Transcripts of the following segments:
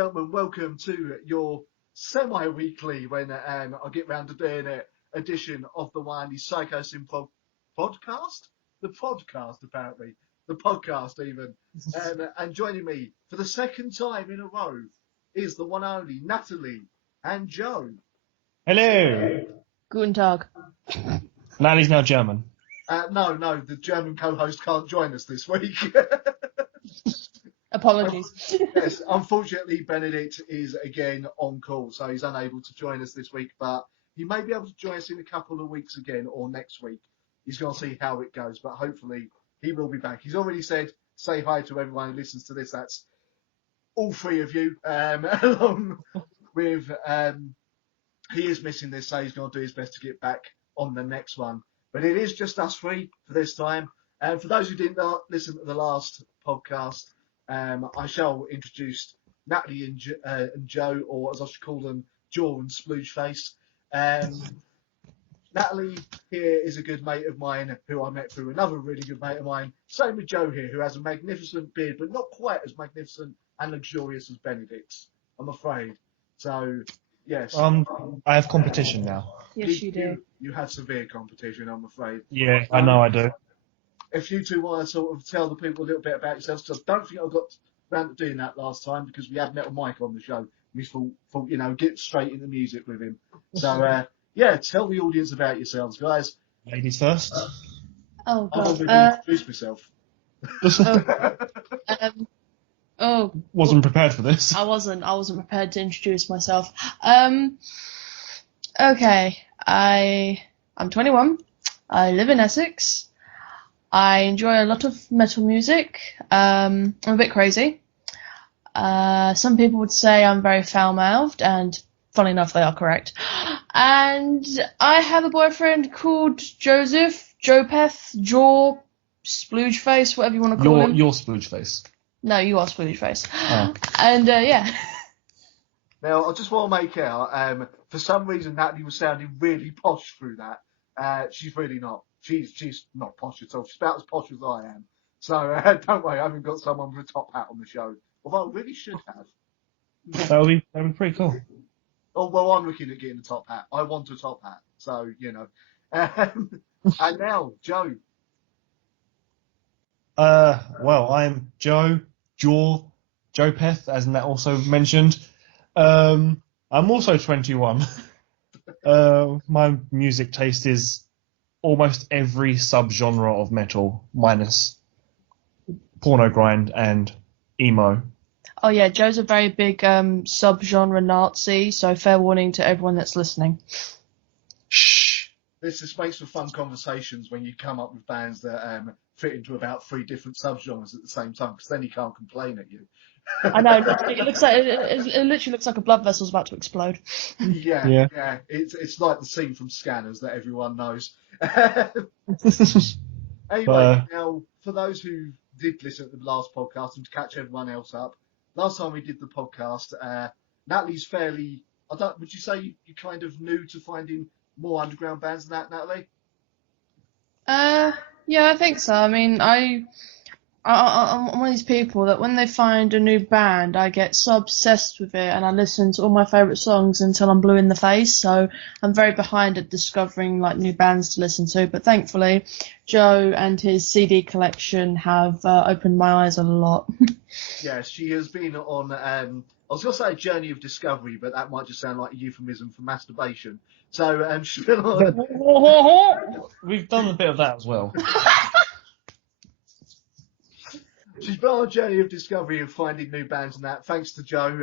gentlemen, welcome to your semi-weekly, when I get round to doing it, edition of the Psychosin Podcast? The podcast, apparently. The podcast, even. And joining me for the second time in a row is the one and only Natalie and Joe. Hello. Guten Tag. Natalie's now German. No, the German co-host can't join us this week. Apologies. Yes, unfortunately, Benedikt is again on call, so he's unable to join us this week, but he may be able to join us in a couple of weeks again or next week. He's going to see how it goes, but hopefully he will be back. He's already said, say hi to everyone who listens to this. That's all three of you, along with, he is missing this, so he's going to do his best to get back on the next one. But it is just us three for this time. And for those who didn't listen to the last podcast, I shall introduce Natalie and Joe, or as I should call them, Jaw and Sploogeface. Natalie here is a good mate of mine who I met through another really good mate of mine. Same with Joe here, who has a magnificent beard, but not quite as magnificent and luxurious as Benedikt's, I'm afraid. So, yes. I have competition now. Yes, you do. You had severe competition, I'm afraid. Yeah, I know I do. If you two want to sort of tell the people a little bit about yourselves, because I don't think I got around to doing that last time because we had Metal Mike on the show. We thought, get straight into music with him. So, tell the audience about yourselves, guys. Ladies first. Oh, I've God. already introduced myself. Wasn't prepared for this. I wasn't prepared to introduce myself. Okay. I'm 21. I live in Essex. I enjoy a lot of metal music. I'm a bit crazy. Some people would say I'm very foul-mouthed, and funny enough, they are correct. And I have a boyfriend called Joseph, Jopeth, Jaw, Sploogeface, whatever you want to call him. You're Sploogeface. No, you are Sploogeface. Oh. And, yeah. Now, I just want to make out, for some reason, Natalie was sounding really posh through that. She's really not. She's not posh at all. She's about as posh as I am. So don't worry, I haven't got someone with a top hat on the show. Although I really should have. That would be pretty cool. Oh, well, I'm looking at getting a top hat. I want a top hat. So, and now, Joe. Well, I'm Joe, Jopeth, as Nat also mentioned. I'm also 21. My music taste is almost every subgenre of metal, minus porno grind and emo. Oh, yeah, Joe's a very big subgenre Nazi, so fair warning to everyone that's listening. Shh. This just makes for fun conversations when you come up with bands that fit into about 3 different subgenres at the same time, because then he can't complain at you. I know, it literally looks like a blood vessel's about to explode. Yeah. It's like the scene from Scanners that everyone knows. Anyway, now, for those who did listen to the last podcast and to catch everyone else up, last time we did the podcast, Natalie's fairly, would you say you're kind of new to finding more underground bands than that, Natalie? Yeah, I think so. I mean, I'm one of these people that when they find a new band, I get so obsessed with it and I listen to all my favourite songs until I'm blue in the face. So I'm very behind at discovering like new bands to listen to. But thankfully, Joe and his CD collection have opened my eyes a lot. Yes, she has been on, I was going to say a journey of discovery, but that might just sound like a euphemism for masturbation. So she's been on... We've done a bit of that as well. She's been on a journey of discovery and finding new bands and that, thanks to Joe.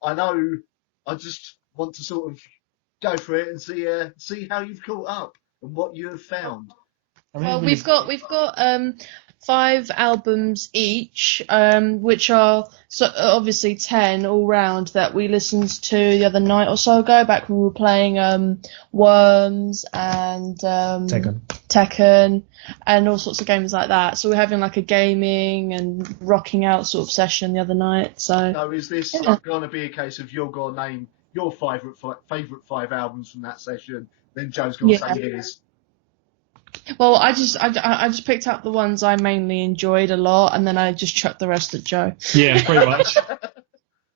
I know I just want to sort of go for it and see how you've caught up and what you have found. Well, we've got 5 albums each, which are obviously 10 all round that we listened to the other night or so ago, back when we were playing Worms and Tekken and all sorts of games like that. So we're having like a gaming and rocking out sort of session the other night. So is this going to be a case of you're going to name your favourite 5 albums from that session, then Joe's going to say his? Well, I just picked up the ones I mainly enjoyed a lot, and then I just chucked the rest at Joe. Yeah, pretty much.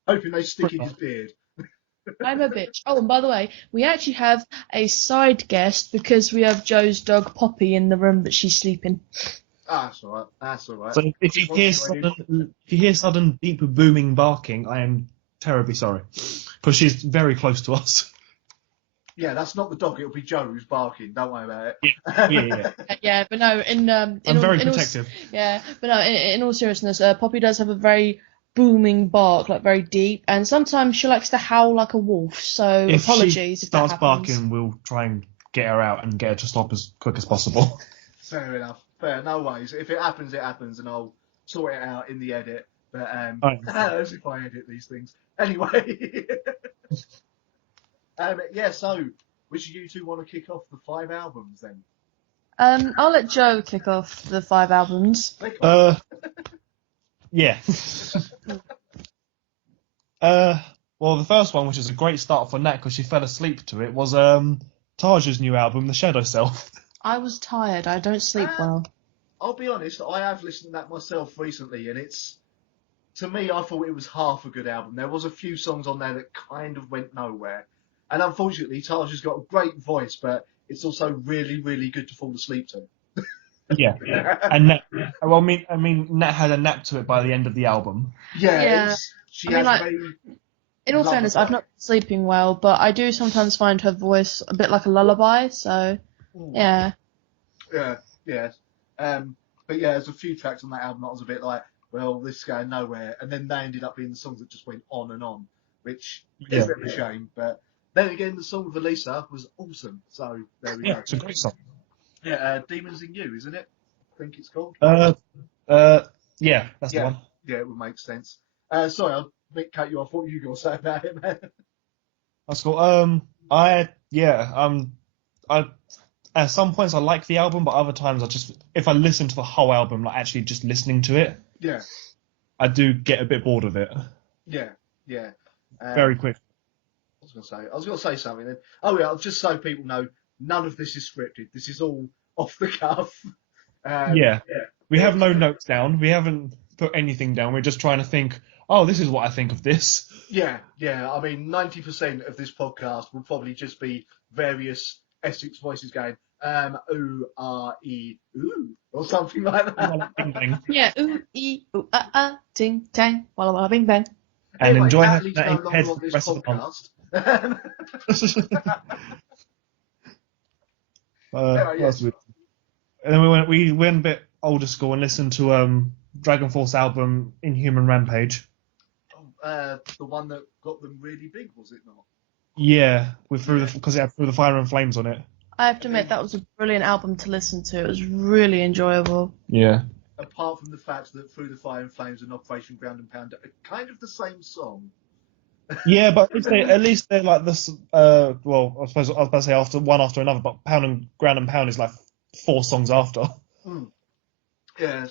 hoping they stick in his beard. I'm a bitch. Oh, and by the way, we actually have a side guest because we have Joe's dog Poppy in the room that she's sleeping. That's all right. That's all right. So if you hear sudden deep booming barking, I am terribly sorry, because she's very close to us. Yeah, that's not the dog. It'll be Joe who's barking. Don't worry about it. Yeah. Yeah, but no, I'm very protective. But no, in all seriousness, Poppy does have a very booming bark, like very deep, and sometimes she likes to howl like a wolf. So If apologies she if that starts happens. barking, we'll try and get her out and get her to stop as quick as possible. Fair enough. Fair. No worries. If it happens, it happens, and I'll sort it out in the edit. But as if I edit these things. Anyway. Yeah. So, which of you two want to kick off the 5 albums then? I'll let Joe kick off the 5 albums. Yeah. Well, the first one, which is a great start for Nat because she fell asleep to it, was Taj's new album, The Shadow Self. I was tired. I don't sleep well. I'll be honest, I have listened to that myself recently, and to me, I thought it was half a good album. There was a few songs on there that kind of went nowhere. And unfortunately, Taj has got a great voice, but it's also really, really good to fall asleep to. Yeah. And Nat, well, I mean, Nat had a nap to it by the end of the album. Yeah. In all fairness, I've not been sleeping well, but I do sometimes find her voice a bit like a lullaby, so, yeah. Yeah. But yeah, there's a few tracks on that album that I was a bit like, well, this is going nowhere. And then they ended up being the songs that just went on and on, which is a bit of a shame. But then again, the song with Elisa was awesome. So there we go. Yeah, it's a great song. Yeah, Demons in You, isn't it? I think it's called. Yeah, that's the one. Yeah, it would make sense. Sorry, I'll cut you off. What were you going to say about it, man? That's cool. At some points I like the album, but other times if I listen to the whole album, like actually just listening to it, yeah, I do get a bit bored of it. Yeah. Very quick. I was going to say something then. Oh yeah, just so people know, none of this is scripted. This is all off the cuff. We have no notes down. We haven't put anything down. We're just trying to think, oh, this is what I think of this. Yeah. I mean, 90% of this podcast will probably just be various Essex voices going, ooh, e, ooh, or something like that. Bing, bang. Yeah, ooh, ee, ooh, ting, tang, walla, walla, bing, bang. And Anyway, enjoy Natalie's that no in your head longer for on the this rest of the month. podcast. What else we- And then we went a bit older school and listened to Dragon Force album Inhuman Rampage. The one that got them really big, was it not? Yeah, because it had Through the Fire and Flames on it. I have to admit, that was a brilliant album to listen to. It was really enjoyable. Yeah. Apart from the fact that Through the Fire and Flames and Operation Ground and Pound are kind of the same song. Yeah, but at least they're like this. Well, I suppose I was about to say after another, but Ground and Pound is like 4 songs after. Yeah,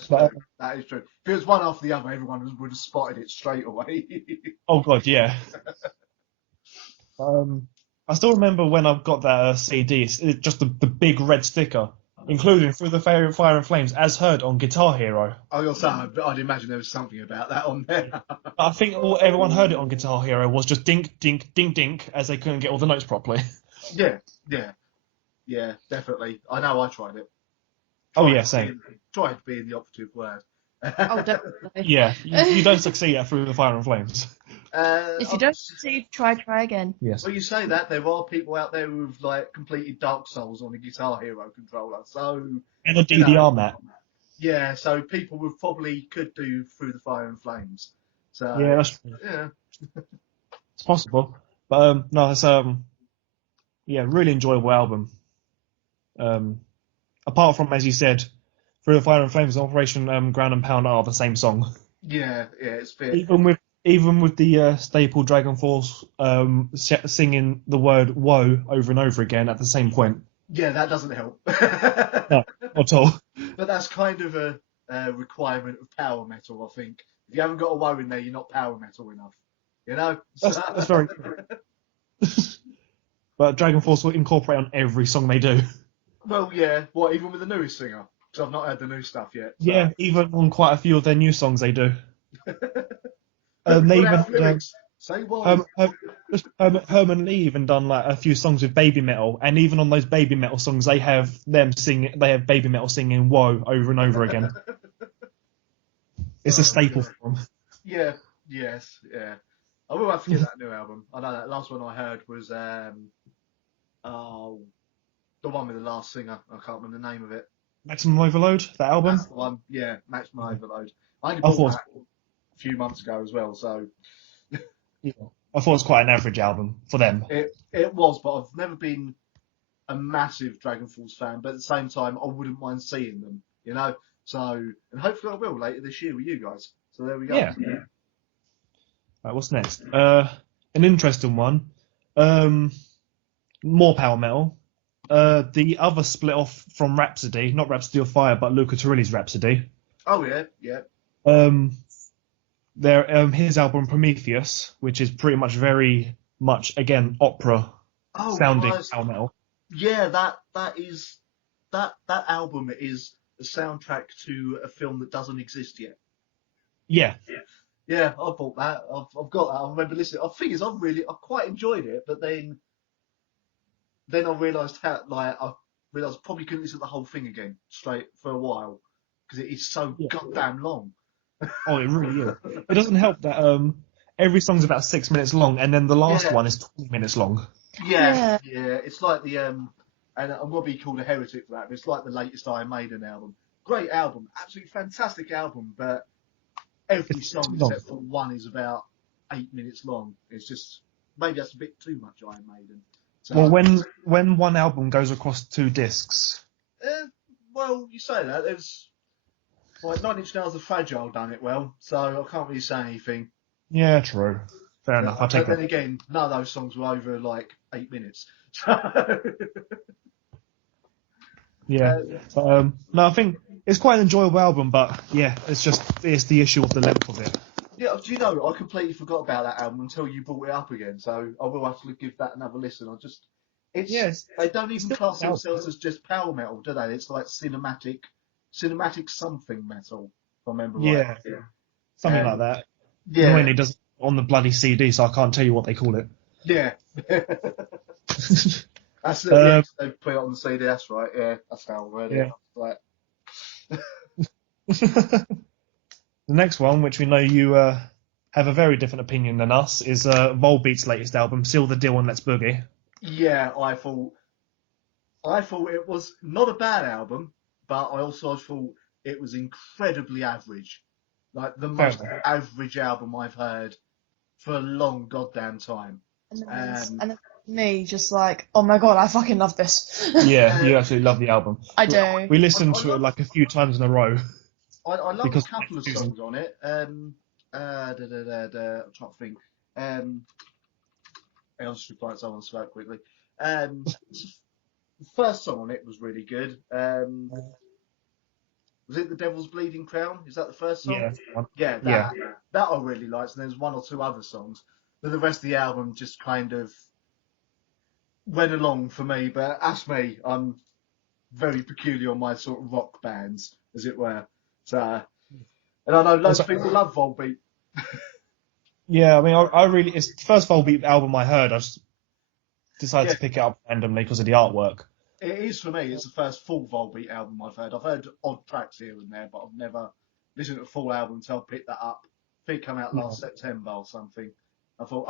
that is true. If it was one after the other, everyone would have spotted it straight away. Oh god, yeah. I still remember when I got that CD. It's just the big red sticker, including Through the Fire and Flames, as heard on Guitar Hero. I was saying, I'd imagine there was something about that on there. I think everyone heard it on Guitar Hero was just dink, dink, dink, dink, as they couldn't get all the notes properly. Yeah, definitely. I know I tried it. Same. Tried being the operative word. Oh, definitely. Yeah, you don't succeed at Through the Fire and Flames. If you don't succeed, try again. Yes. Well, you say that, there are people out there who've like completed Dark Souls on a Guitar Hero controller, so... And a DDR mat. Yeah, so people would probably could do Through the Fire and Flames. So Yeah, that's true. yeah. It's possible. But no, it's really enjoyable album. Apart from, as you said, Through the Fire and Flames and Operation Ground and Pound are the same song. Yeah, it's fair. Even with the staple Dragon Force singing the word "woe" over and over again at the same point. Yeah, that doesn't help. No, not at all. But that's kind of a requirement of power metal, I think. If you haven't got a woe in there, you're not power metal enough. You know? That's very true. But Dragon Force will incorporate on every song they do. Well, yeah. What, even with the newest singer? Because I've not heard the new stuff yet. So. Yeah, even on quite a few of their new songs they do. They Without even lyrics. Say what? Herman Lee even done like a few songs with baby metal, and even on those baby metal songs, they have them singing. They have baby metal singing "Whoa" over and over again. It's a staple for them. Yeah. Yes. Yeah. I will have to get that new album. I know that last one I heard was the one with the last singer. I can't remember the name of it. Maximum Overload, that album. That's the one. Yeah, Maximum Overload. I only I bought thought- that a few months ago as well, so Yeah. I thought it was quite an average album for them. it was. But I've never been a massive Dragon Force fan. But at the same time, I wouldn't mind seeing them. You know. So, and hopefully I will later this year with you guys. So there we go. Yeah. Right, what's next? An interesting one. More power metal. The other split off from Rhapsody, not Rhapsody of Fire, but Luca Turilli's Rhapsody. Oh yeah, yeah. His album Prometheus, which is pretty much very much again opera sounding power metal. Yeah, that album is a soundtrack to a film that doesn't exist yet. Yeah. Yeah, I bought that. I've got that. I remember listening. I think I quite enjoyed it, but then I realised I probably couldn't listen to the whole thing again straight for a while because it is so goddamn long. Oh, it really is. It doesn't help that every song's about 6 minutes long, and then the last one is 20 minutes long. Yeah. It's like the and I'm gonna be called a heretic for that, but it's like the latest Iron Maiden album. Great album, absolutely fantastic album, but every song except for one is about 8 minutes long. It's just maybe that's a bit too much Iron Maiden. So, Well, when one album goes across 2 discs, well, you say that. There's like 9 Inch Nails of Fragile done it well, so I can't really say anything. yeah, true. Fair enough. I'll take But then that. again, none of those songs were over like 8 minutes. Yeah. But, no, I think it's quite an enjoyable album, but yeah, it's the issue of the length of it. Yeah, do you know, I completely forgot about that album until you brought it up again, so I will have to give that another listen. They don't even class themselves as just power metal, do they? It's like cinematic something metal, if I remember right. Yeah. Something like that. Yeah. Annoyingly, doesn't on the bloody CD, so I can't tell you what they call it. Yeah. That's it. They put it on the CD, that's right, yeah. That's how I read it. Like, The next one, which we know you have a very different opinion than us, is Volbeat's latest album, Seal the Deal and Let's Boogie. yeah, I thought it was not a bad album, but I also thought it was incredibly average. Like the most average album I've heard for a long goddamn time. And me just like, oh my god, I fucking love this. Yeah, you absolutely love the album. I do. We listened to it like a few times in a row. I love a couple of songs on it. I'm trying to think. I'll just reply to someone so quickly. The first song on it was really good. Was it The Devil's Bleeding Crown? Is that the first song? Yeah. That I really liked. And there's one or two other songs. But the rest of the album just kind of went along for me. But that's me. I'm very peculiar on my sort of rock bands, as it were. So, and I know loads of people love Volbeat. Yeah, I mean, I really, it's the first Volbeat album I heard. I just decided to pick it up randomly because of the artwork. It is for me. It's the first full Volbeat album I've heard. I've heard odd tracks here and there, but I've never listened to a full album until I picked that up. I think it came out last September or something. I thought,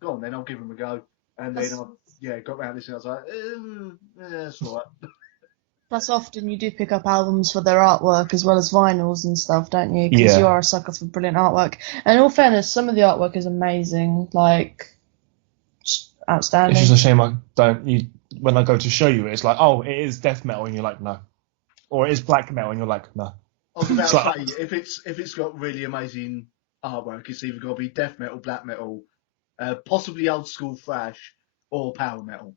go on then, I'll give them a go. And then I got around listening. I was like, it's all right. Plus, often you do pick up albums for their artwork as well as vinyls and stuff, don't you? Because you are a sucker for brilliant artwork. And in all fairness, some of the artwork is amazing, like outstanding. It's just a shame I don't. When I go to show you, it's like, oh, it is death metal, and you're like, no, or it is black metal, and you're like, no. I was about to say, if it's got really amazing artwork, it's either got to be death metal, black metal, possibly old school thrash, or power metal.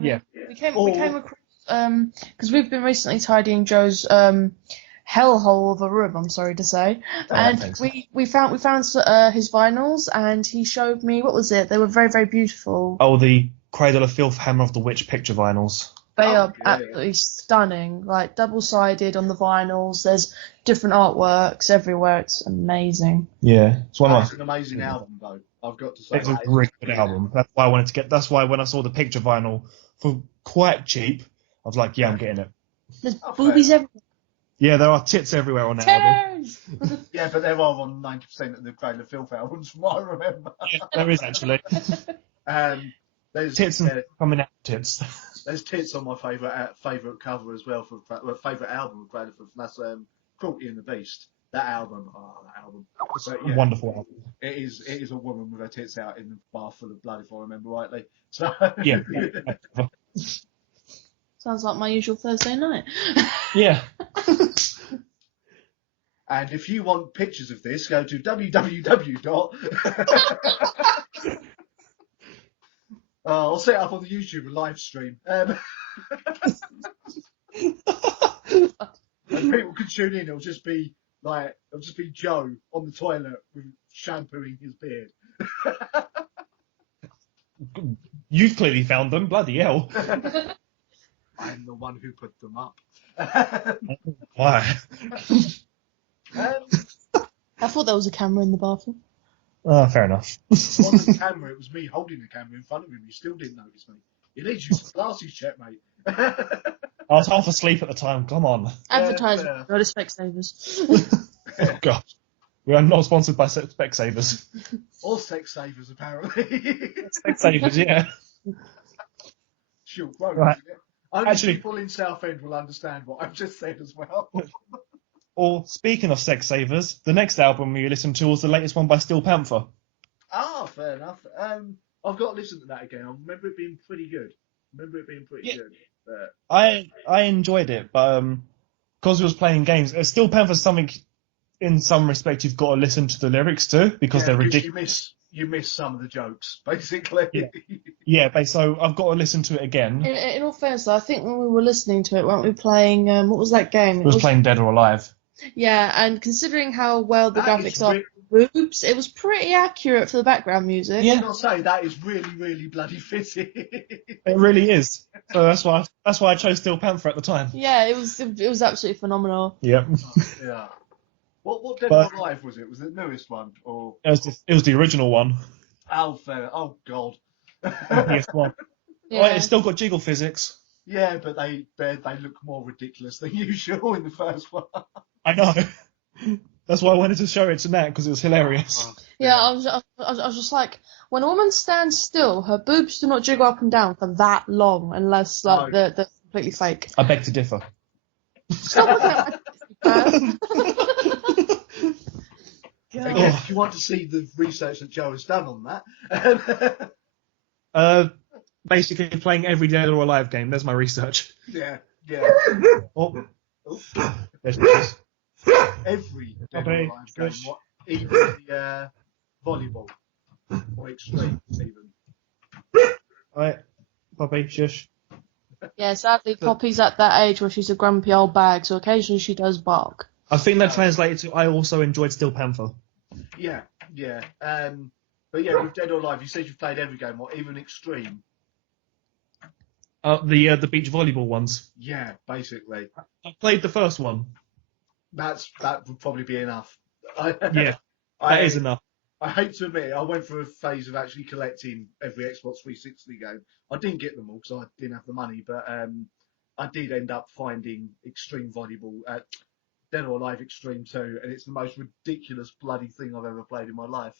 We came across because we've been recently tidying Joe's hellhole of a room, I'm sorry to say, and we found his vinyls, and he showed me, what was it? They were very, very beautiful. Oh, the Cradle of Filth, Hammer of the Witch picture vinyls. They are absolutely stunning, like double-sided on the vinyls. There's different artworks everywhere. It's amazing. Yeah, it's one of an amazing album though. I've got to say. It's a really good album. That's why I wanted to get. That's why when I saw the picture vinyl for quite cheap, I was like, yeah, I'm getting it. There's boobies everywhere. Yeah, there are tits everywhere on that album. Yeah, but there are on 90% of the Cradle of Filth albums, from what I remember. Yeah, there is actually. There's Tits and coming out tits. There's tits on my favourite cover as well, favourite album of Cradle of Filth, and that's Cruelty and the Beast. That album. But, yeah, Wonderful album. It is a woman with her tits out in a bath full of blood, if I remember rightly. So Yeah. Sounds like my usual Thursday night. Yeah. And if you want pictures of this, go to www. I'll set it up on the YouTube and live stream. And people can tune in. It'll just be Joe on the toilet with shampooing his beard. You've clearly found them. Bloody hell. I'm the one who put them up. Why? I thought there was a camera in the bathroom. Oh, fair enough. It wasn't a camera, it was me holding the camera in front of him. You still didn't notice me. You need your glasses check, mate. I was half asleep at the time. Come on. Advertising. Not a Specsavers. Oh, God. We are not sponsored by Specsavers. Or Sex Savers, apparently. Specsavers, yeah. Sure, right. Right. Only Actually- people in Southend will understand what I've just said as well. Or, speaking of Specsavers, the next album we listened to was the latest one by Steel Panther. Ah, fair enough. I've got to listen to that again. I remember it being pretty good. Yeah. Good. But I enjoyed it, but because we was playing games, Steel Panther's something, in some respect, you've got to listen to the lyrics to, because they're ridiculous. You miss some of the jokes, basically. Yeah, so I've got to listen to it again. In all fairness, though, I think when we were listening to it, weren't we playing, what was that game? It was playing Dead or Alive. Yeah, and considering how well the That graphics is are for boobs, it was pretty accurate for the background music. Yeah. I'll say that is really, really bloody fitting. It really is. So that's why I chose Steel Panther at the time. Yeah, it was absolutely phenomenal. Yep. Yeah. What Dead But- or Alive was it? Was it the newest one? Or It was the original one. Alpha? Oh, God. PS1. Yeah. Well, it's still got jiggle physics. Yeah, but they look more ridiculous than usual in the first one. I know. That's why I wanted to show it to Nat, because it was hilarious. Yeah, I was just like, when a woman stands still, her boobs do not jiggle up and down for that long, unless like No. they're completely fake. I beg to differ. Stop looking at me. Again, if you want to see the research that Joe has done on that. Basically playing every Dead or Alive game. There's my research. Yeah. Oh, Oh, there's this. every Dead or Okay, Alive game, good. even the volleyball or extreme, even. Right, Poppy, shush. Yeah, sadly, Poppy's at that age where she's a grumpy old bag, so occasionally she does bark. I think that translated to I also enjoyed Steel Panther. Yeah. But yeah, with Dead or Alive, you said you've played every game, or even extreme. The beach volleyball ones. Yeah, basically. I played the first one. That would probably be enough. Yeah, that is enough. I hate to admit it, I went through a phase of actually collecting every Xbox 360 game. I didn't get them all because I didn't have the money, but I did end up finding Extreme Volleyball at Dead or Alive Extreme 2, and it's the most ridiculous bloody thing I've ever played in my life.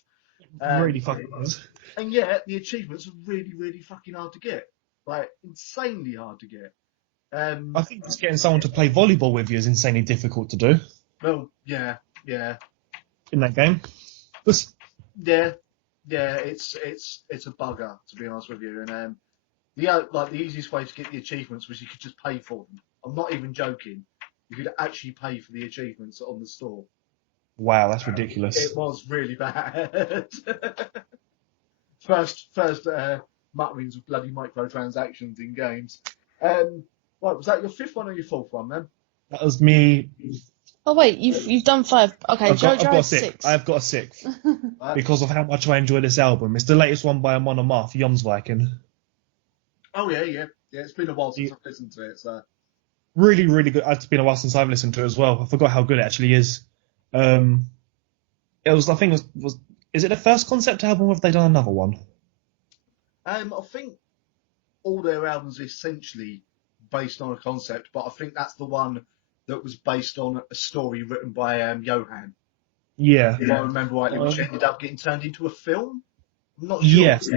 Really fucking was. And yet, the achievements are really, really fucking hard to get. Like, insanely hard to get. I think just getting someone to play volleyball with you is insanely difficult to do Well, yeah. in that game. Yeah, it's a bugger, to be honest with you. And the easiest way to get the achievements was you could just pay for them. I'm not even joking. You could actually pay for the achievements on the store. Wow, that's ridiculous. It was really bad. first mutterings of bloody microtransactions in games. Right, was that your fifth one or your fourth one, then? That was me. Oh wait, you've done 5. Okay, I've got Joe a has six. 6. I've got a 6 because of how much I enjoy this album. It's the latest one by Amon Amarth, Jomsviken. Oh yeah. It's been a while since I've listened to it, so. Really, really good. It's been a while since I've listened to it as well. I forgot how good it actually is. It was, I think, it was Is it the first concept album, or have they done another one? I think all their albums are essentially based on a concept, but I think that's the one that was based on a story written by Johan. Yeah. If I remember rightly, which ended up getting turned into a film. I'm not sure Yes.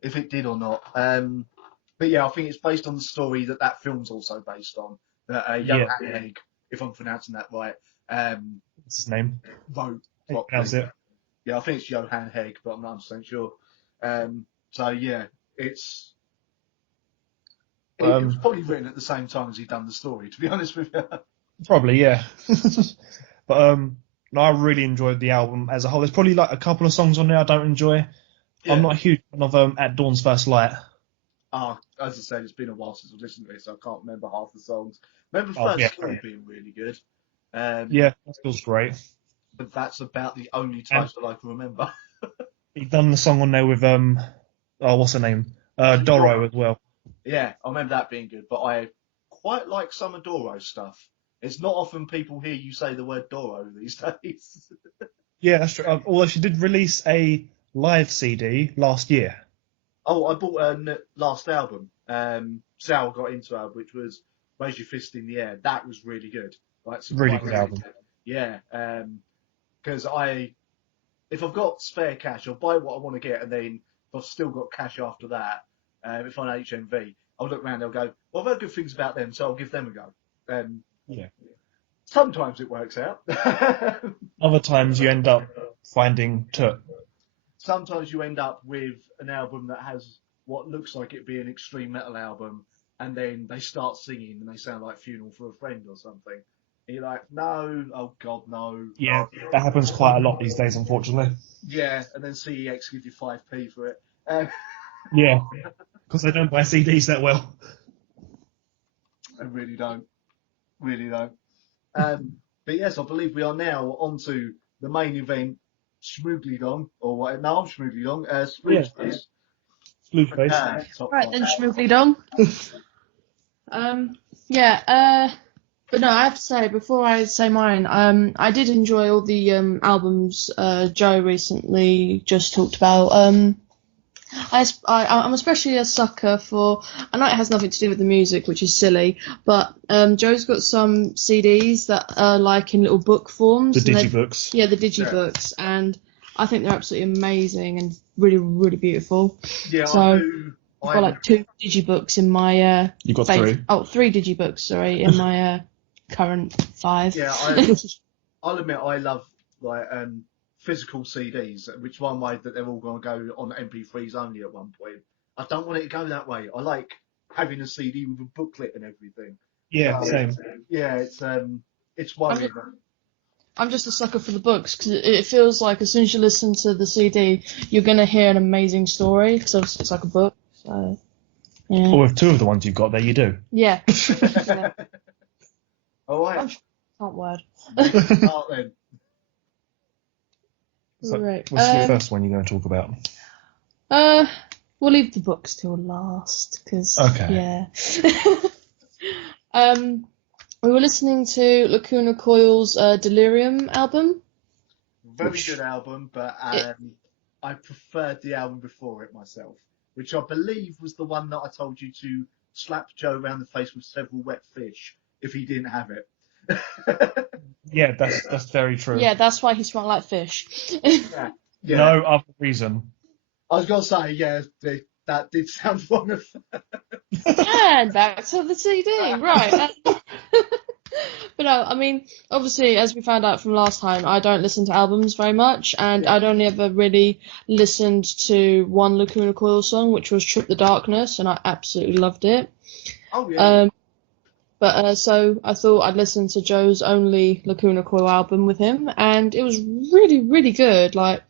if it did or not. But yeah, I think it's based on the story that film's also based on. That Johan Hegg, if I'm pronouncing that right, What's his name? wrote. Pronounce it. Yeah, I think it's Johan Hegg, but I'm not 100% sure. So yeah, it was probably written at the same time as he'd done the story, to be honest with you. Probably, yeah. But no, I really enjoyed the album as a whole. There's probably like a couple of songs on there I don't enjoy. Yeah. I'm not a huge fan of At Dawn's First Light. As I said, it's been a while since I've listened to it, so I can't remember half the songs. Remember First Story being really good. Yeah, that feels great. But that's about the only title I can remember. He's done the song on there with what's her name? Doro as well. Yeah, I remember that being good, but I quite like some of Doro's stuff. It's not often people hear you say the word Doro these days. Yeah, that's true. Although she did release a live CD last year. Oh, I bought her last album. Sal got into her, which was Raise Your Fist in the Air. That was really good. Like, Really good album. Yeah, because if I've got spare cash, I'll buy what I want to get, and then if I've still got cash after that, if I'm an HMV, I'll look around and I'll go, well, I've heard good things about them, so I'll give them a go. Yeah. Sometimes it works out. Other times you end up finding Tut. Sometimes you end up with an album that has what looks like it be an extreme metal album, and then they start singing and they sound like Funeral for a Friend or something. And you're like, no, oh God, no. Yeah, that happens quite a lot these days, unfortunately. Yeah, and then CEX give you 5p for it. Yeah, because they don't buy CDs that well. I really don't. Really don't. But yes, I believe we are now on to the main event, Schmoogly-Dong, or what? No, I'm Schmoogly-Dong. Sploogface. Sploogface. Right then, Schmoogly-Dong. But no, I have to say, before I say mine, I did enjoy all the albums Joe recently just talked about. I'm especially a sucker for, I know it has nothing to do with the music, which is silly, but Joe's got some CDs that are like in little book forms. The digibooks. Yeah, the digibooks, and I think they're absolutely amazing and really, really beautiful. Yeah, so I've got like 2 digibooks in my You've got 3. 3 digibooks, sorry, in my current 5. Yeah, I'll admit I love like physical CDs, which one way that they're all going to go on MP3s only at one point. I don't want it to go that way. I like having a CD with a booklet and everything. Yeah, same. Yeah, it's worrying. I'm just a sucker for the books because it feels like as soon as you listen to the CD, you're going to hear an amazing story because it's like a book. So, yeah. Or with 2 of the ones you've got there, you do. Yeah. Yeah. All right. Can't word. Start then. So, Right. what's the first one you're going to talk about? We'll leave the books till last because Okay. yeah. We were listening to Lacuna Coil's Delirium album. Very good album, but I preferred the album before it myself, which I believe was the one that I told you to slap Joe around the face with several wet fish if he didn't have it. Yeah, that's very true. Yeah, that's why he smelled like fish. Yeah. No other reason. I was going to say, yeah, that did sound wrong. And back to the CD, right. But no, I mean, obviously, as we found out from last time, I don't listen to albums very much, and I'd only ever really listened to one Lacuna Coil song, which was Trip the Darkness, and I absolutely loved it. Oh, yeah. So I thought I'd listen to Joe's only Lacuna Coil album with him, and it was really, really good. Like,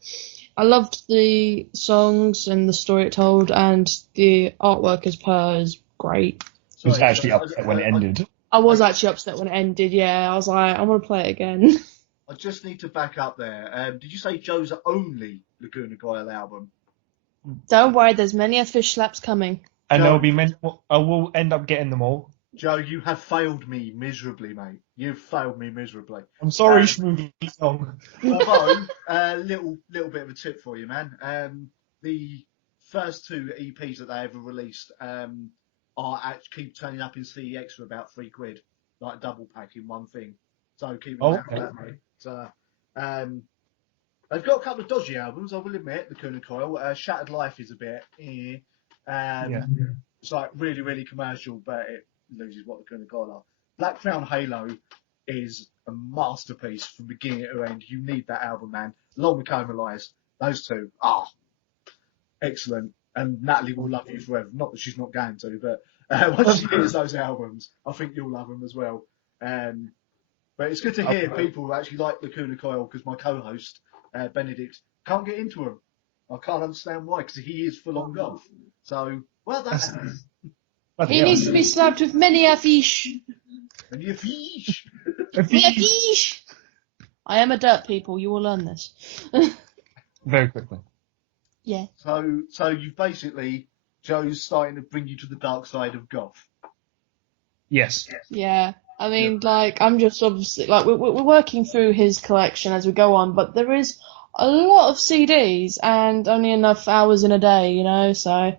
I loved the songs and the story it told, and the artwork as per is great. He was actually upset when it ended. I was actually upset when it ended, yeah. I was like, I want to play it again. I just need to back up there. Did you say Joe's only Lacuna Coil album? Don't worry, there's many a fish slaps coming. And there'll be many. I will end up getting them all. Joe, you have failed me miserably, mate. You've failed me miserably. I'm sorry, Schmoogly Song. Although, little bit of a tip for you, man. The first 2 EPs that they ever released keep turning up in CEX for about £3, like a double pack in one thing. So keep an eye out for that, mate. So, they've got a couple of dodgy albums, I will admit. The Kuna Coil, Shattered Life is a bit. It's like really, really commercial, but it loses what the Kuna Coil are. Black Crown Halo is a masterpiece from beginning to end. You need that album, man. Along with Coma Lies, those 2, excellent. And Natalie will love you forever. Not that she's not going to, but once she hears those albums, I think you'll love them as well. But it's good to hear people who actually like the Kuna Coil, because my co-host, Benedikt, can't get into them. I can't understand why, because he is full on golf. So, well, that's... He needs to be slapped with many a fish. Many a fish. Many a fish. I am a dirt people. You will learn this. Very quickly. Yeah. So you've basically, Joe's starting to bring you to the dark side of goth. Yes. Yeah. I mean, like, I'm just obviously, like, we're working through his collection as we go on, but there is a lot of CDs and only enough hours in a day, you know, so...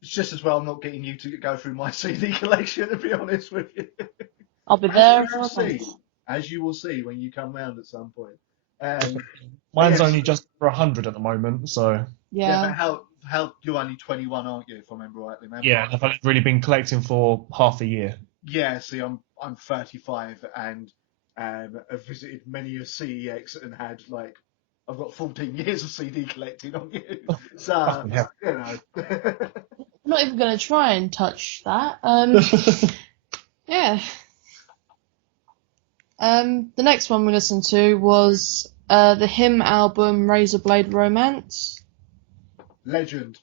It's just as well I'm not getting you to go through my CD collection, to be honest with you. I'll be there. As you will see when you come round at some point. Mine's only just for 100 at the moment, so... Yeah. But how you're only 21, aren't you, if I remember rightly, man? Yeah, I've only really been collecting for half a year. Yeah, see, I'm 35 and I've visited many a CEX and had, like, I've got 14 years of CD collecting on you. So, you know. I'm not even going to try and touch that. Yeah. The next one we listened to was the Him album Razorblade Romance. Legend.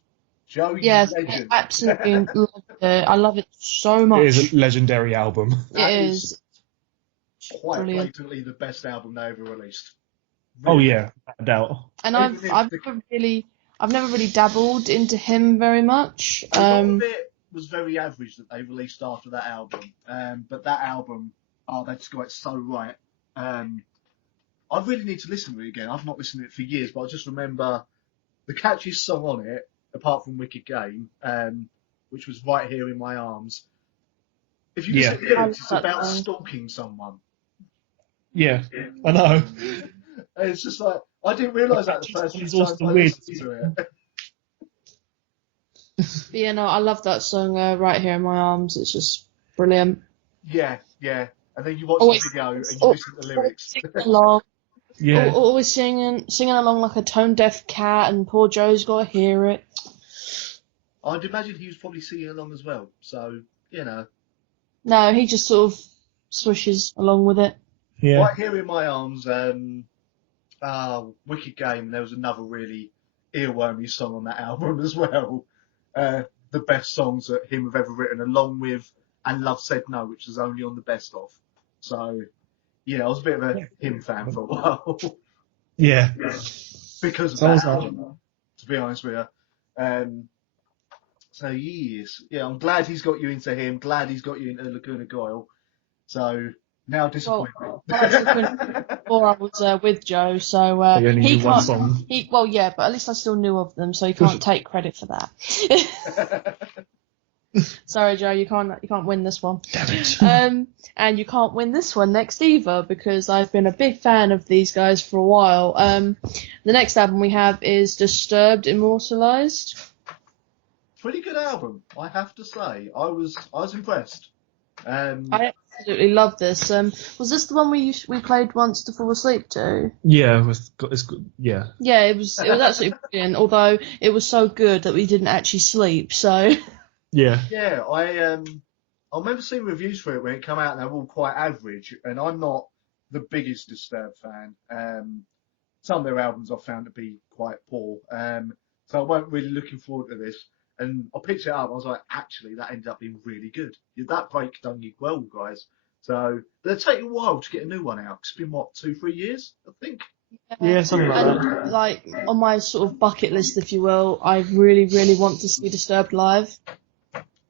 Joe, yes, legend. I absolutely loved it. I love it so much. It is a legendary album. It is. Quite Brilliant. blatantly the best album they ever released. Really. Oh yeah, without a doubt. And I've never really dabbled into Him very much. A lot of it was very average that they released after that album. But that album, they just got it so right. I really need to listen to it again. I've not listened to it for years, but I just remember the catchiest song on it, apart from Wicked Game, which was Right Here in My Arms. If you listen to the lyrics, it's about stalking someone. Yeah, I know. It's just like, I didn't realise that the first few times I listened to it. But yeah, no, I love that song, Right Here in My Arms. It's just brilliant. Yeah. And then you watch the video and you listen to the lyrics. Along. Yeah. Always singing along like a tone-deaf cat, and poor Joe's got to hear it. I'd imagine he was probably singing along as well, so, you know. No, he just sort of swishes along with it. Yeah. Right Here in My Arms, Wicked Game, there was another really earwormy song on that album as well. The best songs that him have ever written, along with And Love Said No, which is only on the best of. So, yeah, I was a bit of a him fan for a while. Yeah. Because of that album, to be honest with you. So, yes. Yeah, I'm glad he's got you into him, glad he's got you into Laguna Goyle. So, now disappointment. Before I was with Joe, so he can't. But at least I still knew of them, so he can't take credit for that. Sorry, Joe, you can't win this one. Damn it. And you can't win this one next either, because I've been a big fan of these guys for a while. The next album we have is Disturbed Immortalized. Pretty good album, I have to say. I was impressed. I absolutely love this. Was this the one we played once to fall asleep to? Yeah, it's good. Yeah. Yeah, it was absolutely brilliant. Although it was so good that we didn't actually sleep. So. Yeah. Yeah, I remember seeing reviews for it when it came out, and they were all quite average. And I'm not the biggest Disturbed fan. Some of their albums I've found to be quite poor. So I wasn't really looking forward to this. And I picked it up, I was like, actually, that ended up being really good. That break done you well, guys. So, but it'll take a while to get a new one out. It's been, 2-3 years, I think? Yeah, something like that. Like, on my sort of bucket list, if you will, I really, really want to see Disturbed live.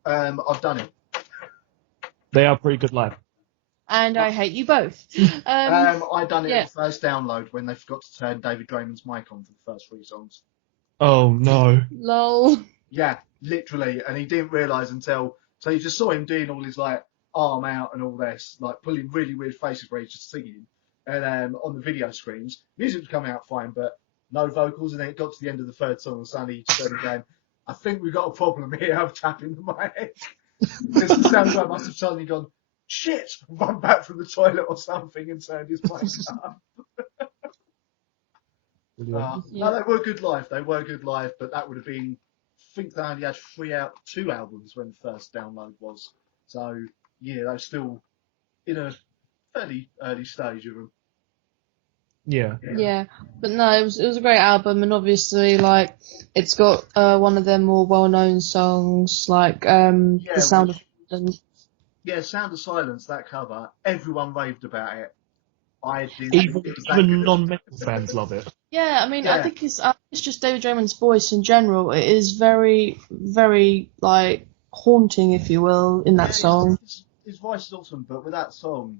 I've done it. They are pretty good live. And I hate you both. I done it yeah. at the first download when they forgot to turn David Draymond's mic on for the first 3 songs. Oh no. Lol. Yeah, literally, and he didn't realise until, so you just saw him doing all his like arm out and all this, like pulling really weird faces where he's just singing, and on the video screens, music was coming out fine, but no vocals, and then it got to the end of the 3rd song, and suddenly he started going, I think we've got a problem here of tapping the mic. Because the sound guy must have suddenly gone, shit, run back from the toilet or something and turned his mic up. No, they were good live. They were good live, but that would have been, I think they only had 2 albums when the first download was. So, yeah, they're still in a fairly early stage of them. Yeah, but no, it was a great album, and obviously, like, it's got one of their more well-known songs, like The Sound of Silence. Yeah, Sound of Silence, that cover, everyone raved about it. I didn't Even think it was that good. non-metal fans love it. Yeah, I mean, I think it's just David Draymond's voice in general. It is very, very, like, haunting, if you will, in that song. His voice is awesome, but with that song,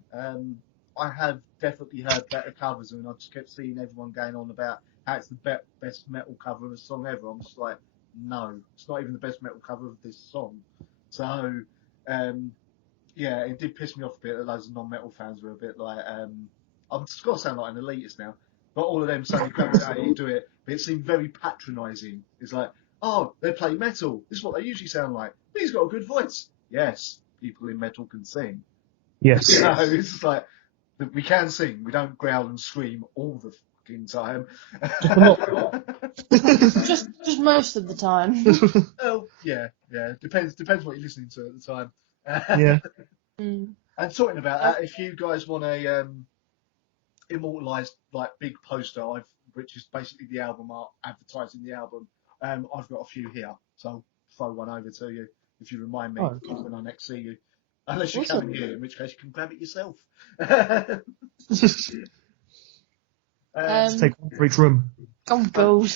I have definitely heard better covers, and I just kept seeing everyone going on about how it's the best metal cover of a song ever. I'm just like, no, it's not even the best metal cover of this song. So, yeah, it did piss me off a bit that loads of non-metal fans were a bit like, I'm just got to sound like an elitist now, but all of them saying, go out here, do it, but it seemed very patronising. It's like, oh, they play metal, this is what they usually sound like, but he's got a good voice. Yes, people in metal can sing. Yes. You know, it's just like, we can sing, we don't growl and scream all the fucking time. just most of the time. Well, yeah, depends what you're listening to at the time. Yeah. And talking about that, if you guys want a immortalised like big poster, which is basically the album art advertising the album, I've got a few here, so I'll throw one over to you if you remind me when I next see you. Unless you're coming here, in which case you can grab it yourself. Take one for each room. Oh, God.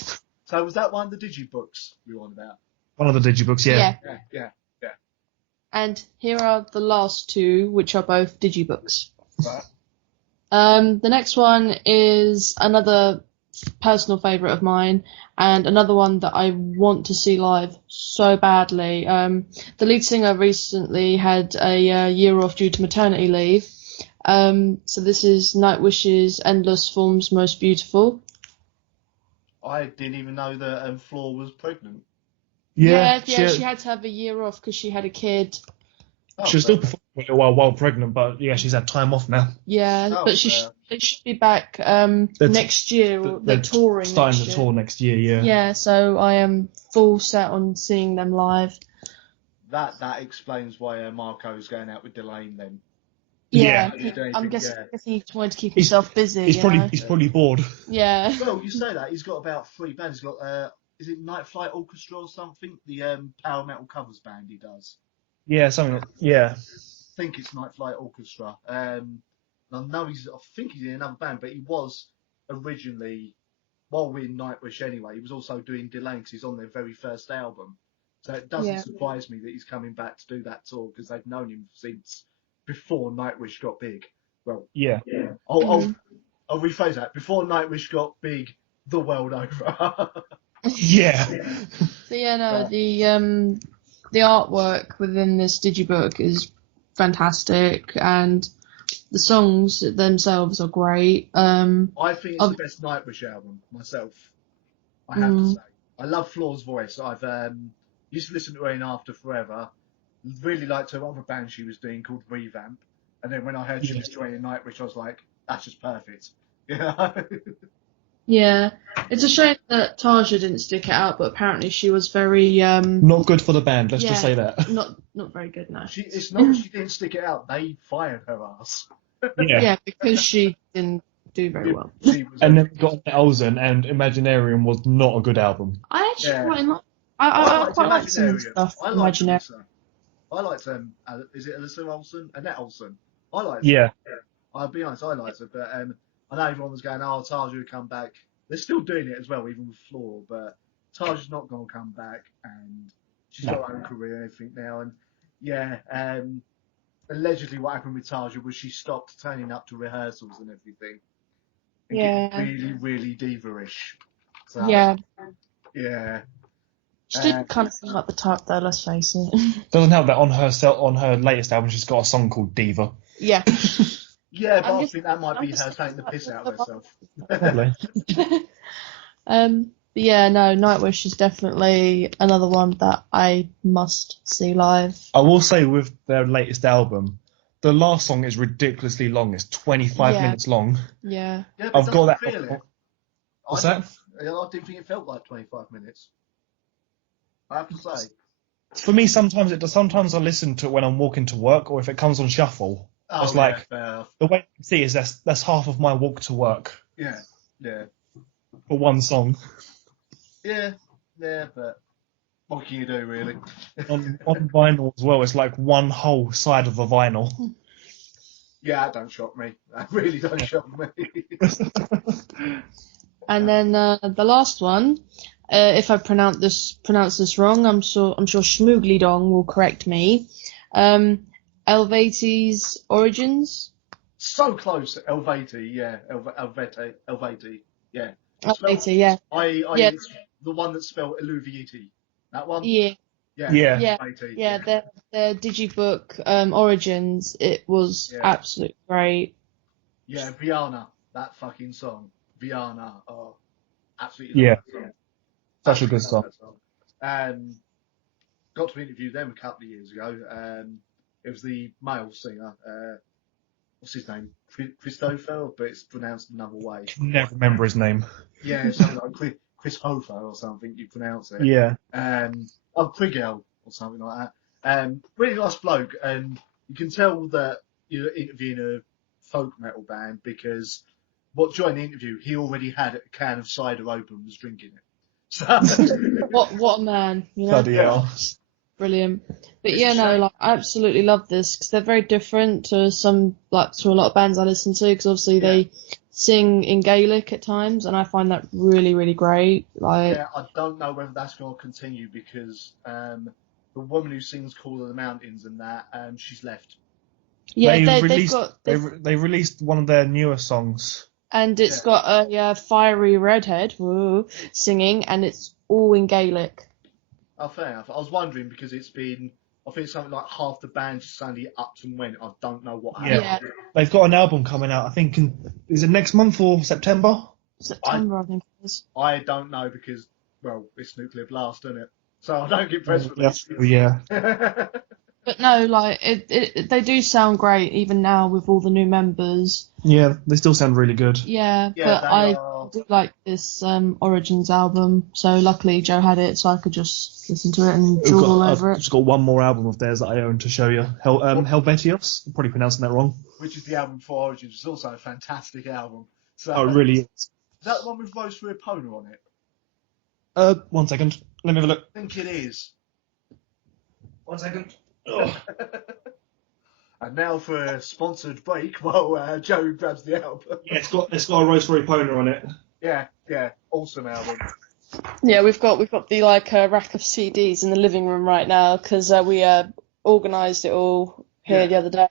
So was that one of the digibooks we were on about? One of the digibooks, yeah. Yeah. And here are the last 2, which are both digibooks. Right. The next one is another personal favourite of mine, and another one that I want to see live so badly. The lead singer recently had a year off due to maternity leave. So this is Nightwish's Endless Forms Most Beautiful. I didn't even know that Floor was pregnant. Yeah, she had to have a year off because she had a kid. She was still performing while pregnant, but yeah, she's had time off now. Yeah, but they should be back next year. They're touring starting the tour next year, yeah. Yeah, so I am full set on seeing them live. That explains why Marco's going out with Delane then. Yeah. I'm guessing he wanted to keep himself busy. He's probably bored. Yeah. Well, you say that, he's got about 3 bands. He's got, is it Night Flight Orchestra or something? The power metal covers band he does. Yeah, something like, yeah. I think it's Night Flight Orchestra. I think he's in another band, but he was originally, while we're in Nightwish anyway, he was also doing Delane because he's on their very first album. So it doesn't surprise me that he's coming back to do that tour because they've known him since before Nightwish got big. Well, yeah. I'll rephrase that. Before Nightwish got big the world over. Yeah. So yeah, no, the artwork within this digibook is fantastic, and the songs themselves are great. I think it's the best Nightwish album myself. I have to say, I love Floor's voice. I've used to listen to her in After Forever. Really liked her other band she was doing called Revamp, and then when I heard she was joining Nightwish, I was like, that's just perfect. You know? Yeah, it's a shame that Taja didn't stick it out, but apparently she was very not good for the band. Let's just say that. Not very good. No. It's not that she didn't stick it out; they fired her ass. Yeah, because she didn't do very well. And then we got Elzen, and Imaginarium was not a good album. I actually quite like. I quite like some stuff. I liked Imaginarium. I liked is it Alyssa Olsen? Annette Olsen. I liked her. I'll be honest, I liked her, but I know everyone was going, oh, Taja would come back. They're still doing it as well, even with Floor, but Taja's not going to come back, and she's got her own career and everything now. And allegedly what happened with Taja was she stopped turning up to rehearsals and everything. And Yeah. getting really, really diva-ish. So, Yeah. yeah. She did kind of seem like the type, though. Let's face it. Doesn't help that on her latest album she's got a song called Diva. Yeah. Yeah, but I just- think that might be I'm just her taking the piss out of herself. Probably. But yeah, no, Nightwish is definitely another one that I must see live. I will say with their latest album, the last song is ridiculously long. It's 25 Yeah. minutes long. Yeah. Yeah, but I've got that. feel it. What's I that? didn't think it felt like 25 minutes. I have to say. For me, sometimes it does. Sometimes I listen to it when I'm walking to work, or if it comes on shuffle. Oh, It's yeah, like fair enough. the way I see it is that's half of my walk to work Yeah, yeah. for one song. Yeah, but what can you do, really? On vinyl as well, it's like one whole side of a vinyl. Yeah, that don't shock me. That really don't shock me. And then the last one, if I pronounce this wrong, I'm sure Schmoogly Dong will correct me. Helveti's Origins. So close, Helveti, yeah. Helveti, yeah. Helveti, yeah. Yeah. It's the one that's spelled Illuvieti. That one? Yeah. Yeah. Yeah. Helveti, Yeah, their digibook Origins, it was absolutely great. Yeah, Viana, that fucking song. Viana, oh, absolutely Yeah. love that song. Such a good Absolutely love that song. Got to interview them a couple of years ago. It was the male singer, what's his name? Christopher, but it's pronounced another way. Can never remember his name. Yeah, something like Chris Hofer or something, you pronounce it. Yeah. Prigel or something like that. Really nice bloke, and you can tell that you're interviewing a folk metal band because during the interview, he already had a can of cider open and was drinking it. So, What a man, you know? Bloody hell. Brilliant. But It's yeah, a no, shame. like I absolutely love this because they're very different to to a lot of bands I listen to because obviously they sing in Gaelic at times and I find that really, really great. Like, yeah, I don't know whether that's going to continue because the woman who sings Call of the Mountains and that, she's left. yeah, They released one of their newer songs. and it's got a fiery redhead singing and it's all in Gaelic. Oh, fair enough. I was wondering because it's been, I think something like half the band just suddenly upped and went. I don't know what happened. Yeah. They've got an album coming out, I think, is it next month or September? September, I think it is. I don't know because, well, it's Nuclear Blast, isn't it? So I don't get press Yes, releases. yeah. But no, like they do sound great even now with all the new members. Yeah, they still sound really good. Yeah, Yeah, but they I are. do like this Origins album. So luckily Joe had it, so I could just listen to it and drool all over I've it. just got one more album of theirs that I own to show you. Helvetios. I'm probably pronouncing that wrong. Which is the album for Origins. It's also a fantastic album. So, Oh, it really is. Is that the one with Rose for Epona on it? 1 second. Let me have a look. I think it is. 1 second. And now for a sponsored break while Joe grabs the album. Yeah, it's got a Rose for Epona on it. Yeah, awesome album. Yeah, we've got the rack of CDs in the living room right now because we organised it all here the other day.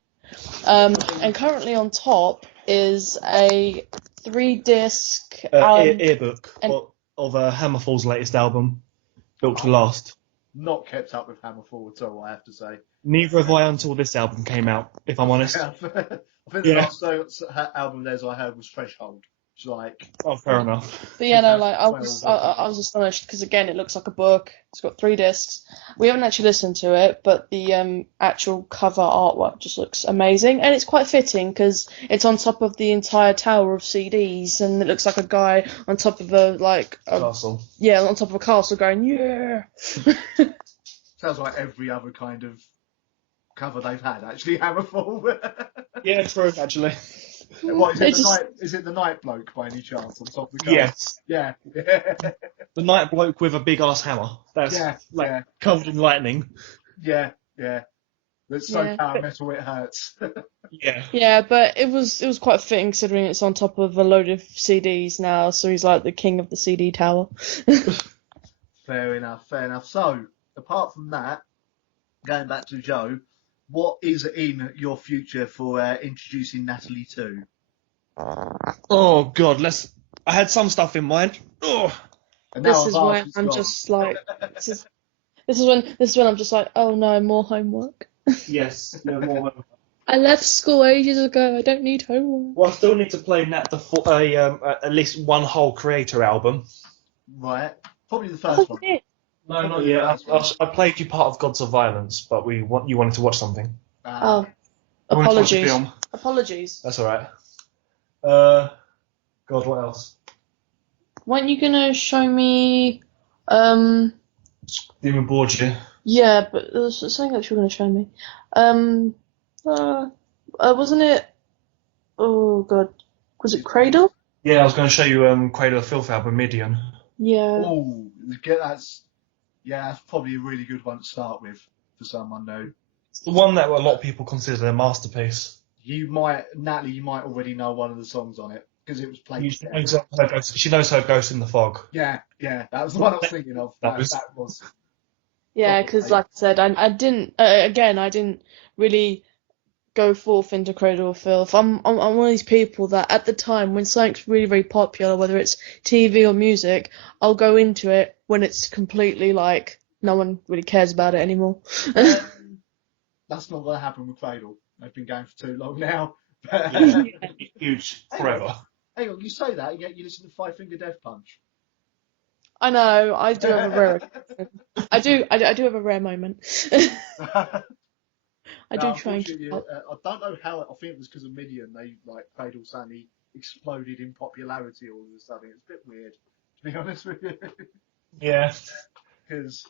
And currently on top is a 3-disc earbook of Hammerfall's latest album, Built to Last. Not kept up with Hammerfall at all, I have to say. Neither have I until this album came out, if I'm honest. I think the last album theirs I heard was Threshold. It's like, Oh, fair enough. But yeah, no, like I was astonished because again, it looks like a book. It's got 3 discs. We haven't actually listened to it, but the actual cover artwork just looks amazing, and it's quite fitting because it's on top of the entire tower of CDs, and it looks like a guy on top of a Castle. Yeah, on top of a castle going yeah. sounds like every other kind of cover they've had, actually, Hammerfall. Yeah, true, actually. What, is it the Night Bloke by any chance on top of the cover? Yes. Yeah. The night bloke with a big ass hammer. That's covered in lightning. Yeah. That's so power metal it hurts. Yeah. Yeah, but it was quite fitting considering it's on top of a load of CDs now, so he's like the king of the CD tower. Fair enough. So, apart from that, going back to Joe, what is in your future for introducing Natalie to? Oh God, I had some stuff in mind. Oh. And now This I've is asked, why it's I'm gone. just like, this is when I'm just like, oh no, more homework. Yes, no more. I left school ages ago. I don't need homework. Well, I still need to play Nat at least one whole Creator album. Right. Probably the first one. Yeah. No, not Probably yet. the first I played you part of Gods of Violence, but you wanted to watch something. Oh, You wanted to watch a apologies. film. Apologies. That's all right. God, what else? Weren't you gonna show me? Demon Borgia. Yeah, but there was something that you were gonna show me. Wasn't it? Oh God, was it Cradle? Yeah, I was going to show you Cradle of Filth album, Midian. Yeah. Oh, that's probably a really good one to start with for someone new. It's the one that a lot of people consider their masterpiece. Natalie, you might already know one of the songs on it because it was played. She knows her Ghost in the Fog. Yeah, that was the one I was thinking of. That was. Yeah, because like I said, I didn't I didn't really go forth into Cradle of Filth. I'm one of these people that at the time when something's really, very popular, whether it's TV or music, I'll go into it when it's completely like no one really cares about it anymore. That's not going to happen with Cradle. They've been going for too long now. Huge forever. Hang on, you say that, and yet you listen to Five Finger Death Punch. I know, I do have a rare I do have a rare moment. I do try and keep up. I don't know how. I think it was because of Midian. They Cradle suddenly exploded in popularity all of a sudden. It's a bit weird, to be honest with you. Yeah. Because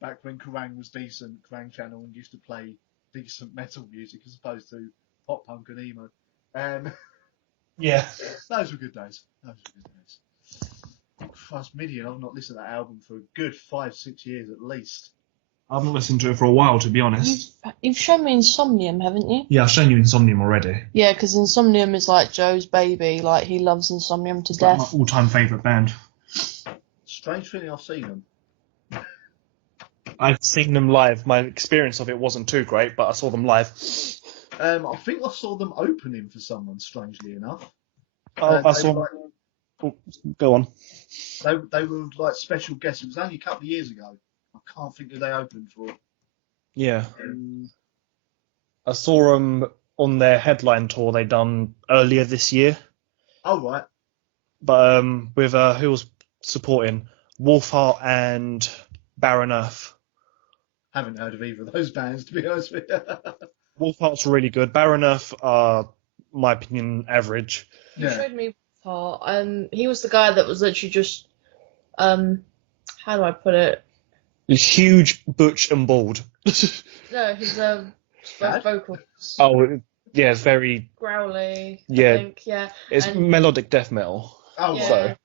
back when Kerrang was decent, Kerrang channel used to play decent metal music as opposed to pop punk and emo. Yeah. Those were good days. First Midian, I've not listened to that album for a good 5-6 years at least. I haven't listened to it for a while, to be honest. You've shown me Insomnium, haven't you? Yeah, I've shown you Insomnium already. Yeah, because Insomnium is like Joe's baby. Like, he loves Insomnium to It's death. like my all-time favourite band. Strange feeling, I've seen them. I've seen them live. My experience of it wasn't too great, but I saw them live. I think I saw them opening for someone, strangely enough. I saw. Go on. They were like special guests. It was only a couple of years ago. I can't think who they opened for. Yeah. I saw them on their headline tour they done earlier this year. Oh, right. But with who was supporting? Wolfheart and Barren Earth. Haven't heard of either of those bands, to be honest with you. Wolfheart's really good. Barren Earth are, my opinion, average. You showed me Wolfheart. He was the guy that was literally just, how do I put it? He's huge, butch, and bald. No, his vocals. Oh, yeah, it's very Growly. Yeah. I think, yeah. It's melodic death metal. Oh, Yeah. so.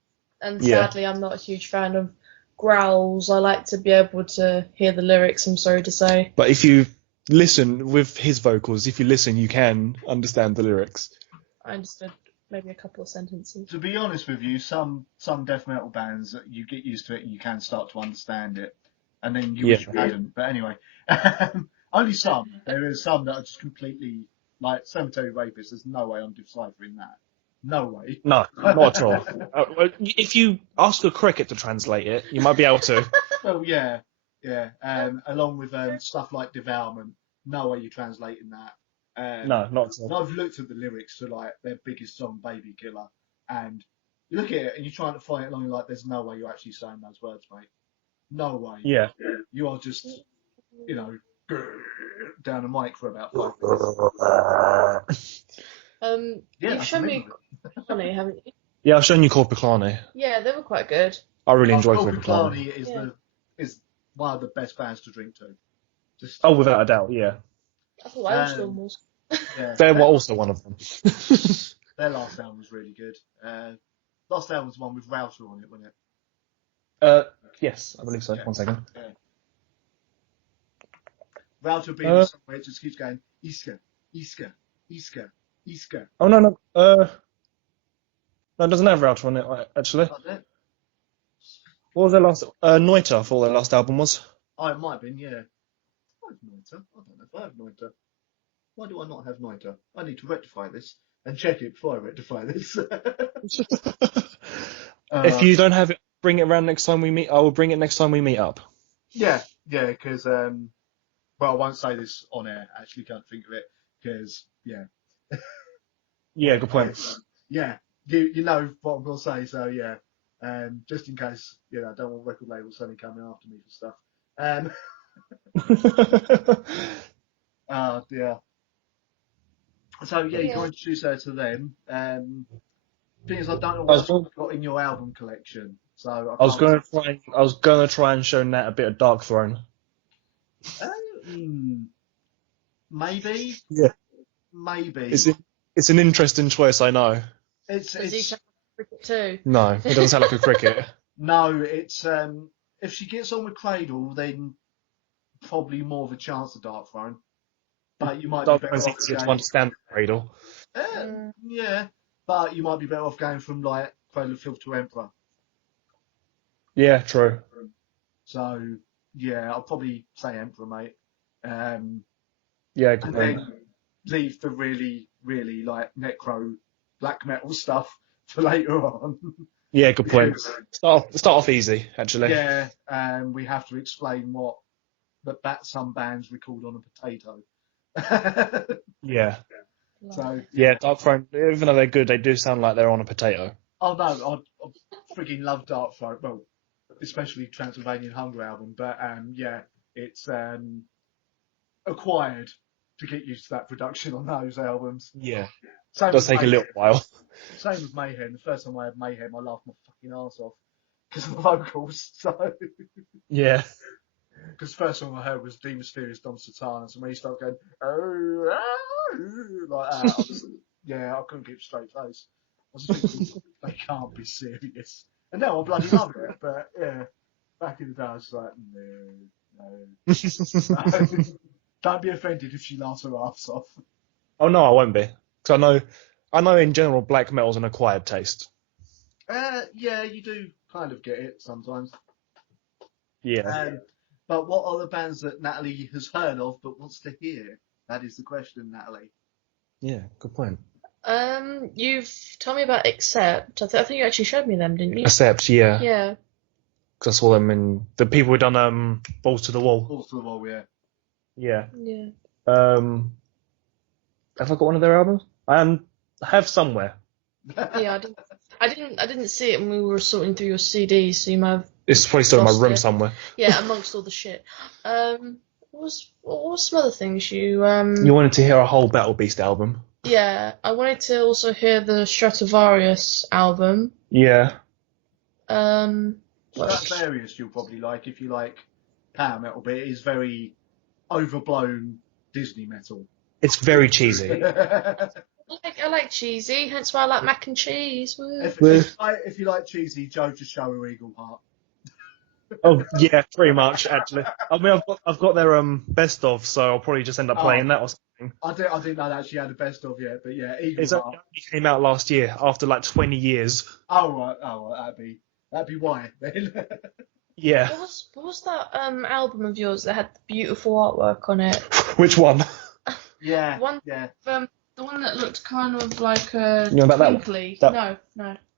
And sadly, I'm not a huge fan of growls. I like to be able to hear the lyrics, I'm sorry to say. But if you listen with his vocals, you can understand the lyrics. I understood maybe a couple of sentences. To be honest with you, some death metal bands, you get used to it and you can start to understand it. And then you wish you hadn't. But anyway, only some. There are some that are just completely, like Cemetery Rapist. There's no way I'm deciphering that. No way. No, not at all. If you ask a cricket to translate it, you might be able to. Well, yeah. Along with stuff like Devourment, no way you're translating that. No, not at all. And I've looked at the lyrics to like their biggest song, Baby Killer, and you look at it and you're trying to find it along. Like, there's no way you're actually saying those words, mate. No way. Yeah. You are just, down the mic for about 5 minutes. You've shown me Corpiclani, haven't you? Yeah, I've shown you Corpiclani. Yeah, they were quite good. I really enjoy Corpiclani. Corpiclani. Is one of the best bands to drink to. Oh, without a doubt, yeah. I thought Wildstorm was. Yeah, They were also one of them. their last album was really good. Last album was one with Router on it, wasn't it? Yes, I believe so. Yeah. 1 second. Yeah. Router being the song where it just keeps going, Iska, Iska, Iska, Iska. Oh, no. No, it doesn't have Router on it, actually. What was their last... Noita, I thought their last album was. Oh, it might have been, yeah. I don't know if I have Noita. Why do I not have Niter? I need to rectify this and check it before I rectify this. If you don't have it, bring it around next time we meet. I will bring it next time we meet up. Yeah, because well, I won't say this on air. Actually, can't think of it because Yeah, good point. Yeah, you know what I'm gonna say. So yeah, just in case I don't want record labels suddenly coming after me for stuff. Yeah. So yeah, you can introduce her to them. Thing is, I don't know what you've got in your album collection. So I was gonna try and show Nat a bit of Dark Throne. Maybe. Yeah. Maybe. It's an interesting choice, I know. Does he sound like a cricket too? No, it doesn't sound like a cricket. No, it's if she gets on with Cradle, then probably more of a chance of Dark Throne. But you might be better off easier to understand the Cradle. Yeah, but you might be better off going from like Cradle of Filth to Emperor. Yeah, true. So yeah, I'll probably say Emperor, mate. Yeah, and then leave the really, really like necro black metal stuff for later on. Yeah, good point. Start off easy, actually. Yeah, we have to explain what some bands record on a potato. Yeah. So yeah, Dark Throne, even though they're good, they do sound like they're on a potato. Oh no, I freaking love Dark Throne. Well, especially Transylvanian Hunger album, but yeah, it's acquired to get used to that production on those albums. Yeah. Same It does take a little while. Same with Mayhem. The first time I had Mayhem, I laughed my fucking arse off because of the vocals. So yeah. Because the first song I heard was De Mysterious Dom Satanas, and when he started going, oh, like that, I couldn't keep a straight face. I was thinking, they can't be serious. And now I bloody love it, but yeah, back in the day I was like, no. Don't be offended if she laughs her ass off. Oh no, I won't be. Because I know in general black metal's an acquired taste. Yeah, you do kind of get it sometimes. Yeah. But what are the bands that Natalie has heard of but wants to hear? That is the question, Natalie. Yeah, good point. You've told me about Accept. I think you actually showed me them, didn't you? Accept, yeah. Yeah. Because I saw them in the people who done Balls to the Wall. Balls to the Wall, yeah. Yeah. Yeah. Have I got one of their albums? I have somewhere. Yeah, I didn't see it when we were sorting through your CDs, so you might have. It's probably still in my room somewhere. Yeah, amongst all the shit. What was some other things you You wanted to hear a whole Battle Beast album. Yeah, I wanted to also hear the Stratovarius album. Yeah. Stratovarius you'll probably like if you like power metal, but it is very overblown Disney metal. It's very cheesy. I like cheesy, hence why I like mac and cheese. If you like cheesy, Joe just show her Eagle Heart. Oh yeah, pretty much actually. I mean, I've got their best of, so I'll probably just end up playing that or something. I didn't know they actually had a best of yet, but yeah, Eagle Heart. It came out last year after like 20 years. Oh right, that'd be why then. Yeah. What was that album of yours that had the beautiful artwork on it? Which one? Yeah. The one that looked kind of like a twinkly. No.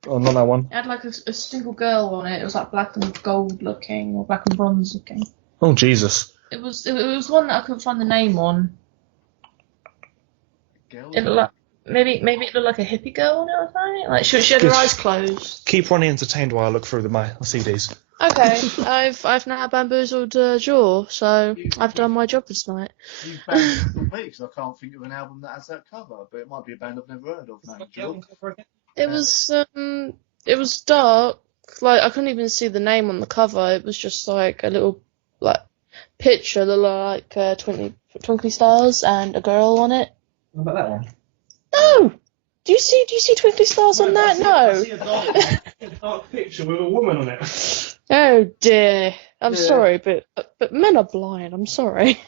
Oh, not that one. It had like a single girl on it. It was like black and gold looking, or black and bronze looking. Oh Jesus! It was one that I couldn't find the name on. Girl? It looked like maybe it looked like a hippie girl on it or something. Like she had her eyes closed. Keep Ronnie entertained while I look through my CDs. Okay, I've now bamboozled Jaw, so I've done my job this night. You've banned me because I can't think of an album that has that cover, but it might be a band I've never heard of. It was dark. Like I couldn't even see the name on the cover. It was just like a little like picture that looked like twinkly stars and a girl on it. What about that one? No. Do you see twinkly stars on that? No. I see a dark picture with a woman on it. Oh dear. I'm sorry, but men are blind. I'm sorry.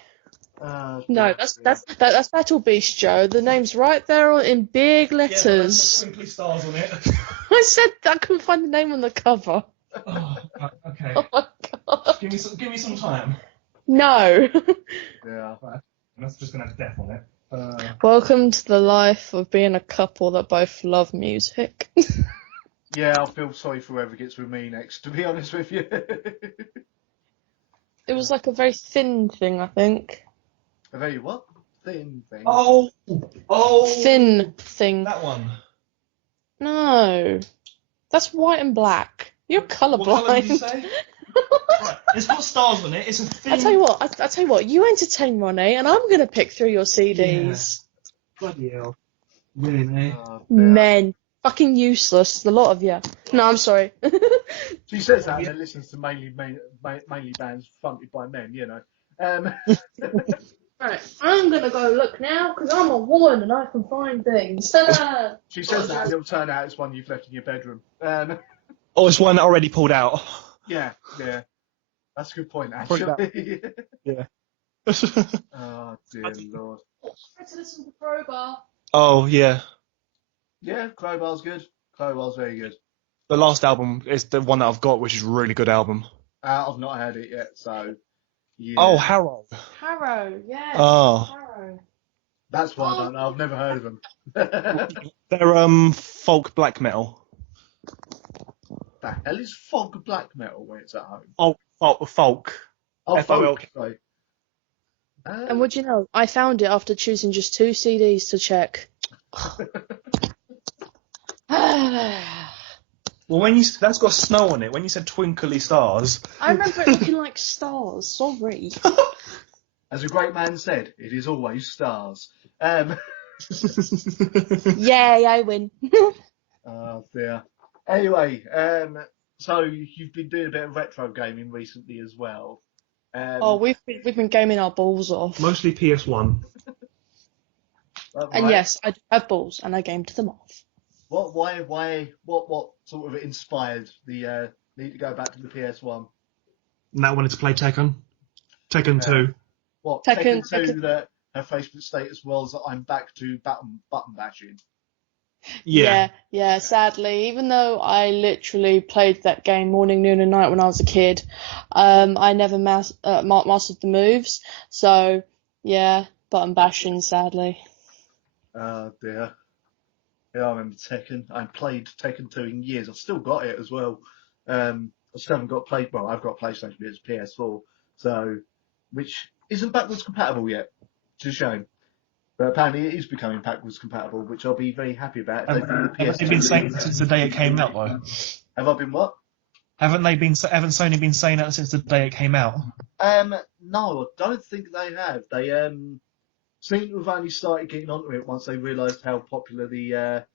No, that's Battle Beast, Joe. The name's right there in big letters. Yeah, twinkly stars on it. I said I couldn't find the name on the cover. Oh, okay. Oh my god. Give me some time. No. Yeah. That's just gonna have death on it. Welcome to the life of being a couple that both love music. Yeah, I feel sorry for whoever gets with me next, to be honest with you. It was like a very thin thing, I think. A very what? Thin thing. Oh, Thin thing. that one. No. That's white and black. You're What colour did you colourblind. say? Right, it's got stars on it. It's a thin. I tell you what, you entertain Ronnie, and I'm gonna pick through your CDs. Bloody hell. Really? Oh, dear. Men. Fucking useless, the lot of you. No, I'm sorry. She says that and then listens to mainly bands fronted by men, you know. Right, I'm gonna go look now, because I'm a woman and I can find things. She says that and it'll turn out it's one you've left in your bedroom. Oh, it's one that already pulled out. Yeah. That's a good point, actually. Yeah. Oh, dear Lord. Try to listen to Crowbar. Oh, yeah. Yeah, Crowbar's good. Crowbar's very good. The last album is the one that I've got, which is a really good album. I've not heard it yet, so yeah. Oh, Harrow. Harrow, yeah. Oh. Harrow. That's why I don't know. I've never heard of them. They're folk black metal. The hell is fog black metal when it's at home? Oh, folk. Oh, FOL. folk. Right. And would you know, I found it after choosing just 2 CDs to check. Well, that's got snow on it. When you said twinkly stars. I remember it looking like stars, sorry. As a great man said, it is always stars. Yay, I win. Oh dear. Anyway, so you've been doing a bit of retro gaming recently as well. We've been gaming our balls off. Mostly PS1. And right. yes, I do have balls, and I gamed them off. What sort of inspired the need to go back to the PS1? And I wanted to play Tekken. Tekken 2. What Tekken 2 that her Facebook status was that I'm back to button bashing. Yeah. Yeah, sadly, even though I literally played that game morning, noon and night when I was a kid, I never mastered the moves, so yeah, button bashing, sadly. Oh dear. Yeah, I remember Tekken. I played Tekken 2 in years. I've still got it as well. I still haven't got I've got a PlayStation, but it's PS4, so which isn't backwards compatible yet. It's a shame. But apparently it is becoming backwards compatible, which I'll be very happy about. Haven't they been saying that since the day it came out, though? Have I been what? Haven't Sony been saying that since the day it came out? No, I don't think they have. They seem to have only started getting onto it once they realised how popular the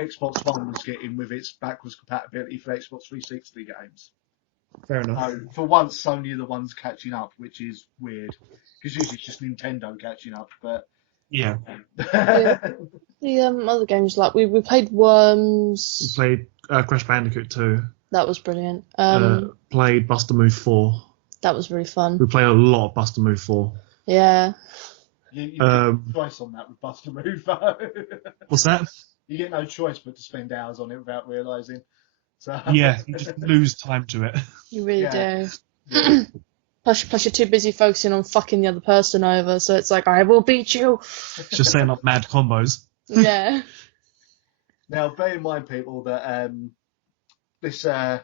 Xbox One was getting with its backwards compatibility for Xbox 360 games. Fair enough. So for once, Sony are the ones catching up, which is weird because usually it's just Nintendo catching up. But Yeah. The other games, like we played Worms. We played Crash Bandicoot 2. That was brilliant. Played Buster Move 4. That was really fun. We played a lot of Buster Move 4. Yeah. you get no choice on that with Buster Move. What's that? You get no choice but to spend hours on it without realising. So Yeah, you just lose time to it. You really Yeah. do. Plus you're too busy focusing on fucking the other person over, so it's like, I will beat you. Just setting up mad combos. Yeah. Now, bear in mind, people, that these are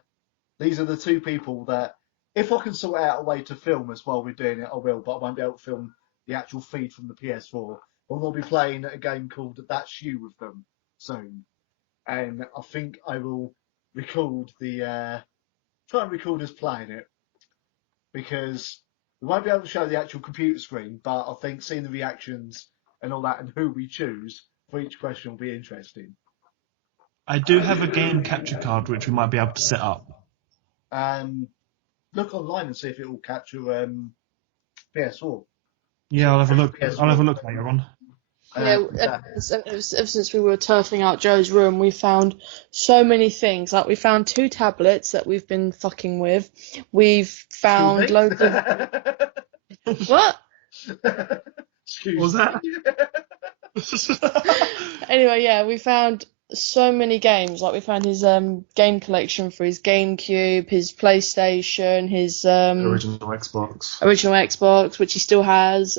the 2 people that, if I can sort out a way to film us while we're doing it, I will, but I won't be able to film the actual feed from the PS4. But we'll be playing a game called That's You with them soon. And I think I will record try and record us playing it. Because we won't be able to show the actual computer screen, but I think seeing the reactions and all that and who we choose for each question will be interesting. I do have a game capture card which we might be able to set up. Look online and see if it will capture PS4. Yeah, I'll have a look. I'll have a look later on. Ever since we were turfing out Joe's room, we found so many things. Like, we found 2 tablets that we've been fucking with. We've found loads of... What? Excuse What was that? Anyway, yeah, we found so many games. Like we found his game collection for his GameCube, his PlayStation, his Original Xbox. original Xbox, which he still has.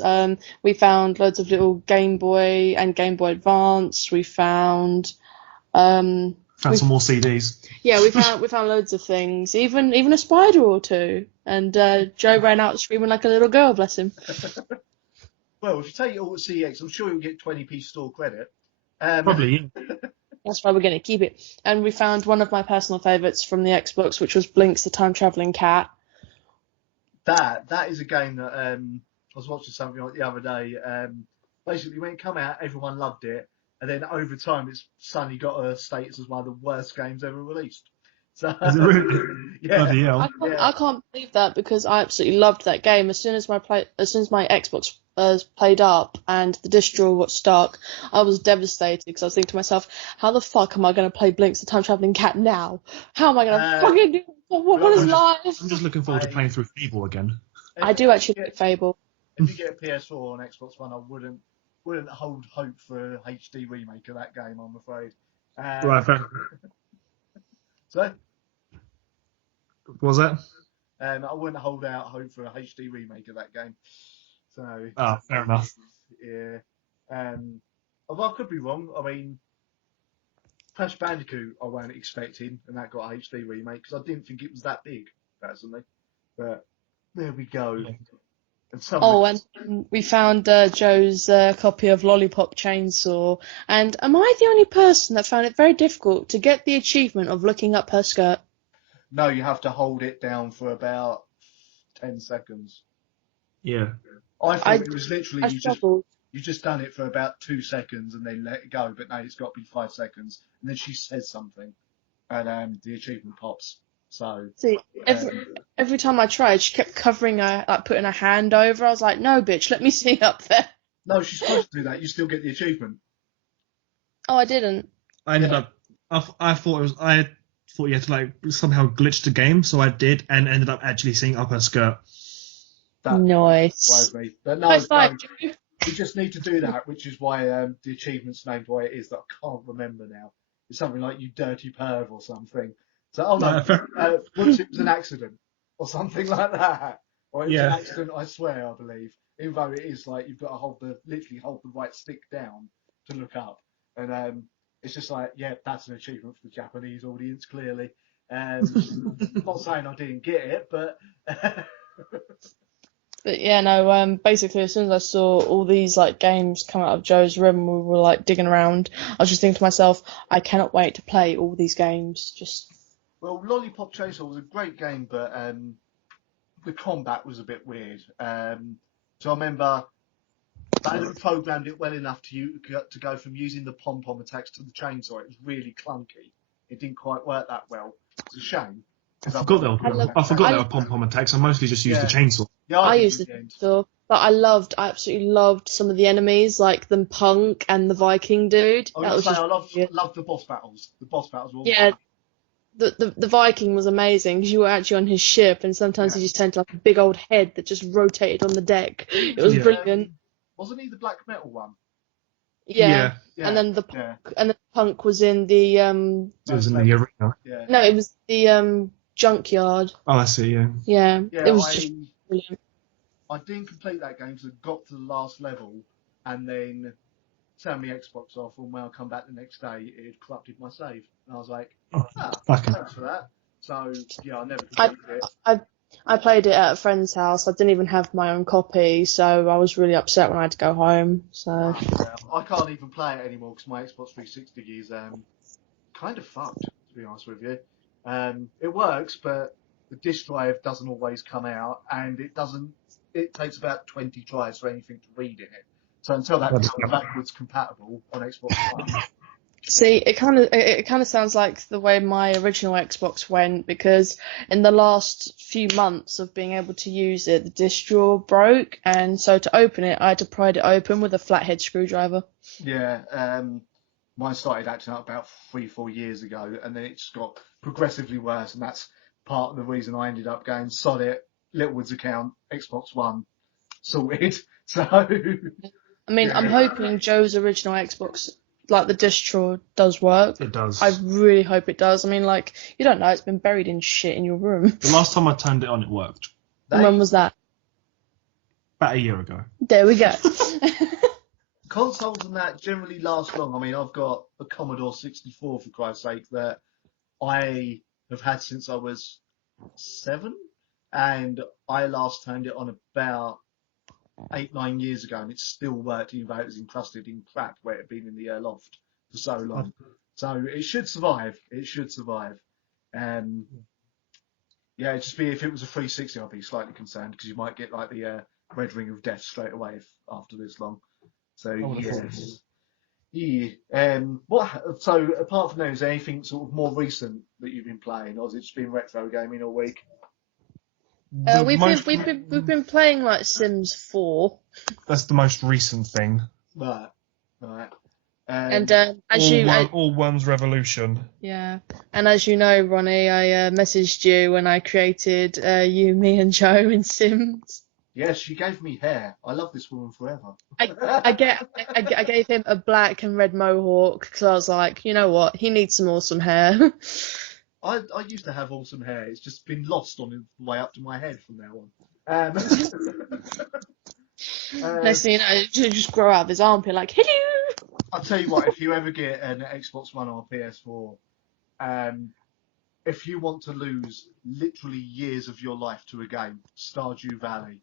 We found loads of little Game Boy and Game Boy Advance. We found Found some more CDs. yeah, we found loads of things. Even a spider or two. And Joe ran out screaming like a little girl, bless him. Well, if you take it all at CX, I'm sure you'll get 20p store credit. Probably. That's why we're going to keep it. And we found one of my personal favourites from the Xbox, which was Blinks the Time Travelling Cat. That is a game that I was watching something like the other day. Basically, when it came out, everyone loved it, and then over time, it's suddenly got a status as one of the worst games ever released. So, Is it really? yeah, Bloody hell. I can't believe that because I absolutely loved that game. As soon as my Xbox played up and the distro got stuck, I was devastated because I was thinking to myself, how the fuck am I going to play Blinks the Time Travelling Cat now? How am I going to fucking do it? What is life? I'm just looking forward to playing through Fable again. I do actually like Fable. If you get a PS4 or an Xbox One, I wouldn't hold hope for a HD remake of that game, I'm afraid. Right, fair. So, What was that? I wouldn't hold out hope for a HD remake of that game. So, Fair enough. yeah. Although I could be wrong. I mean, Crash Bandicoot I weren't expecting, and that got a HD remake because I didn't think it was that big, personally. But there we go. Yeah. And we found Joe's copy of Lollipop Chainsaw. And am I the only person that found it very difficult to get the achievement of looking up her skirt? No, you have to hold it down for about 10 seconds. Yeah. I thought it was literally struggled. you just done it for about 2 seconds and then let it go, but no, it's got to be 5 seconds. And then she says something, and the achievement pops. So See, every time I tried, she kept covering her, like putting her hand over. I was like, no, bitch, let me see up there. no, she's supposed to do that. You still get the achievement. Oh, I didn't. I ended up. I thought you had to like somehow glitch the game, so I did, and ended up actually seeing up her skirt. That Nice. surprised me. But no, High five, no, you just need to do that, which is why the achievement's named the way it is that I can't remember now. It's something like you dirty perv or something. So, oh no, once it was an accident or something like that. Or it was an accident, I swear, I believe. Even though it is like you've got to literally hold the right stick down to look up. And it's just like, yeah, that's an achievement for the Japanese audience, clearly. I'm not saying I didn't get it, but... But yeah, no, basically as soon as I saw all these like games come out of Joe's room, we were like digging around. I was just thinking to myself, I cannot wait to play all these games. Well, Lollipop Chainsaw was a great game, but the combat was a bit weird. So I remember they hadn't programmed it well enough to go from using the pom-pom attacks to the chainsaw. It was really clunky. It didn't quite work that well. It's a shame. I forgot there were pom-pom attacks. I mostly just used the chainsaw. Yeah, I used the chainsaw, but I absolutely loved some of the enemies, like the Punk and the Viking dude. I loved the boss battles. The boss battles were all fun. The Viking was amazing because you were actually on his ship, and sometimes he just turned to like a big old head that just rotated on the deck. It was brilliant. Wasn't he the black metal one? Yeah. And then the Punk was in the It was in the arena. Yeah. No, it was the junkyard. Oh, I see. Yeah. Yeah. It was just brilliant. I didn't complete that game because I got to the last level and then turned my Xbox off, and when I come back the next day, it had corrupted my save. And I was like, thanks for that. So, yeah, I never completed it. I played it at a friend's house. I didn't even have my own copy, so I was really upset when I had to go home. So I can't even play it anymore because my Xbox 360 is kind of fucked, to be honest with you. It works, but the disk drive doesn't always come out, and it takes about 20 tries for anything to read in it. So until that becomes backwards compatible on Xbox One. See, it kind of sounds like the way my original Xbox went, because in the last few months of being able to use it, the disk drawer broke, and so to open it, I had to pry it open with a flathead screwdriver. Yeah, mine started acting up about 3-4 years ago, and then it just got progressively worse, and that's part of the reason I ended up going sod it, Littlewood's account, Xbox One, sorted. So, I mean, I'm hoping Joe's original Xbox like the distro does work. It does. I really hope it does. I mean, like, you don't know, it's been buried in shit in your room. The last time I turned it on, it worked. When was that? About a year ago. There we go. Consoles and that generally last long. I mean, I've got a Commodore 64, for Christ's sake, that I have had since I was 7, and I last turned it on about 8-9 years ago, and it still worked, even though it was encrusted in crap where it had been in the loft for so long. So it should survive. It should survive. Yeah, it'd just be if it was a 360, I'd be slightly concerned because you might get like the red ring of death straight away after this long. So yes. Yeah. So apart from those, anything sort of more recent that you've been playing, or has it just been retro gaming all week? We've been playing like Sims 4. That's the most recent thing. Right. And All Worms Revolution. Yeah, and as you know, Ronnie, I messaged you when I created you, me, and Joe in Sims. Yes, she gave me hair. I love this woman forever. I gave him a black and red mohawk because I was like, you know what, he needs some awesome hair. I used to have awesome hair. It's just been lost on the way up to my head from now on. Next thing you know, just grow out of his armpit like, hello. I'll tell you what, if you ever get an Xbox One or a PS4, if you want to lose literally years of your life to a game, Stardew Valley.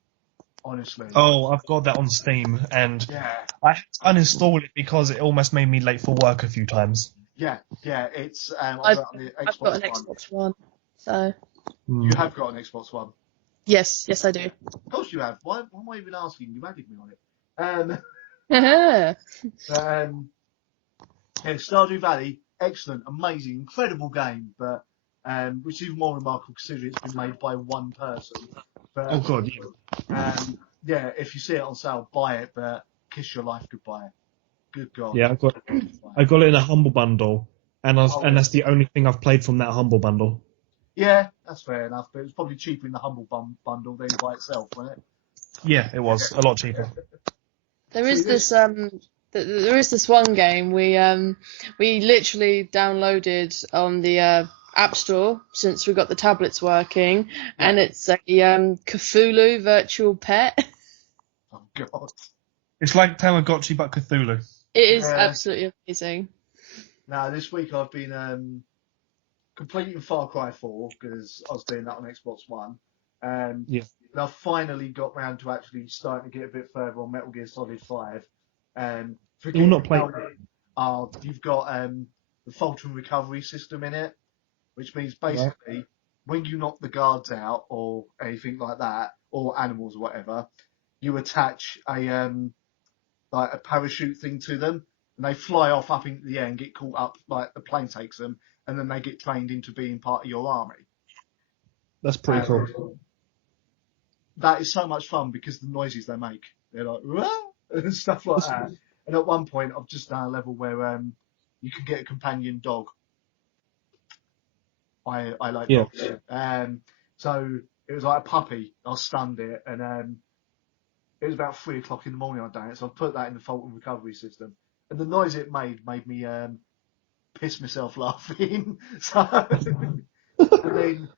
Honestly. Oh, I've got that on Steam, and yeah. I had to uninstall it because it almost made me late for work a few times. Yeah, it's I've got an Xbox One, so. You have got an Xbox One? Yes, I do. Of course you have. Why am I even asking? You added me on it. Yeah, Stardew Valley, excellent, amazing, incredible game, but which is even more remarkable considering it's been made by one person. But, oh god, yeah. Yeah, if you see it on sale, buy it, but kiss your life goodbye. Good God. Yeah, I got it in a Humble Bundle, and that's the only thing I've played from that Humble Bundle. Yeah, that's fair enough, but it was probably cheaper in the Humble Bundle than by itself, wasn't it? Yeah, it was a lot cheaper. There is this one game we literally downloaded on the App Store since we got the tablets working, and it's a Cthulhu virtual pet. Oh God! It's like Tamagotchi but Cthulhu. It is absolutely amazing. Now this week I've been completing Far Cry 4 because I was doing that on Xbox One. Yeah. And I've finally got round to actually starting to get a bit further on Metal Gear Solid 5. You're not playing. You've got the fault and recovery system in it, which means basically when you knock the guards out or anything like that, or animals or whatever, you attach a parachute thing to them, and they fly off up into the air and get caught up, like the plane takes them, and then they get trained into being part of your army. That's pretty cool. That is so much fun because the noises they make, they're like, "Wah!" and stuff like that. And at one point, I've just done a level where you can get a companion dog. I like dogs. So it was like a puppy. I stunned it, and it was about 3 o'clock in the morning I'd done it, so I put that in the fault and recovery system. And the noise it made me piss myself laughing. So, and then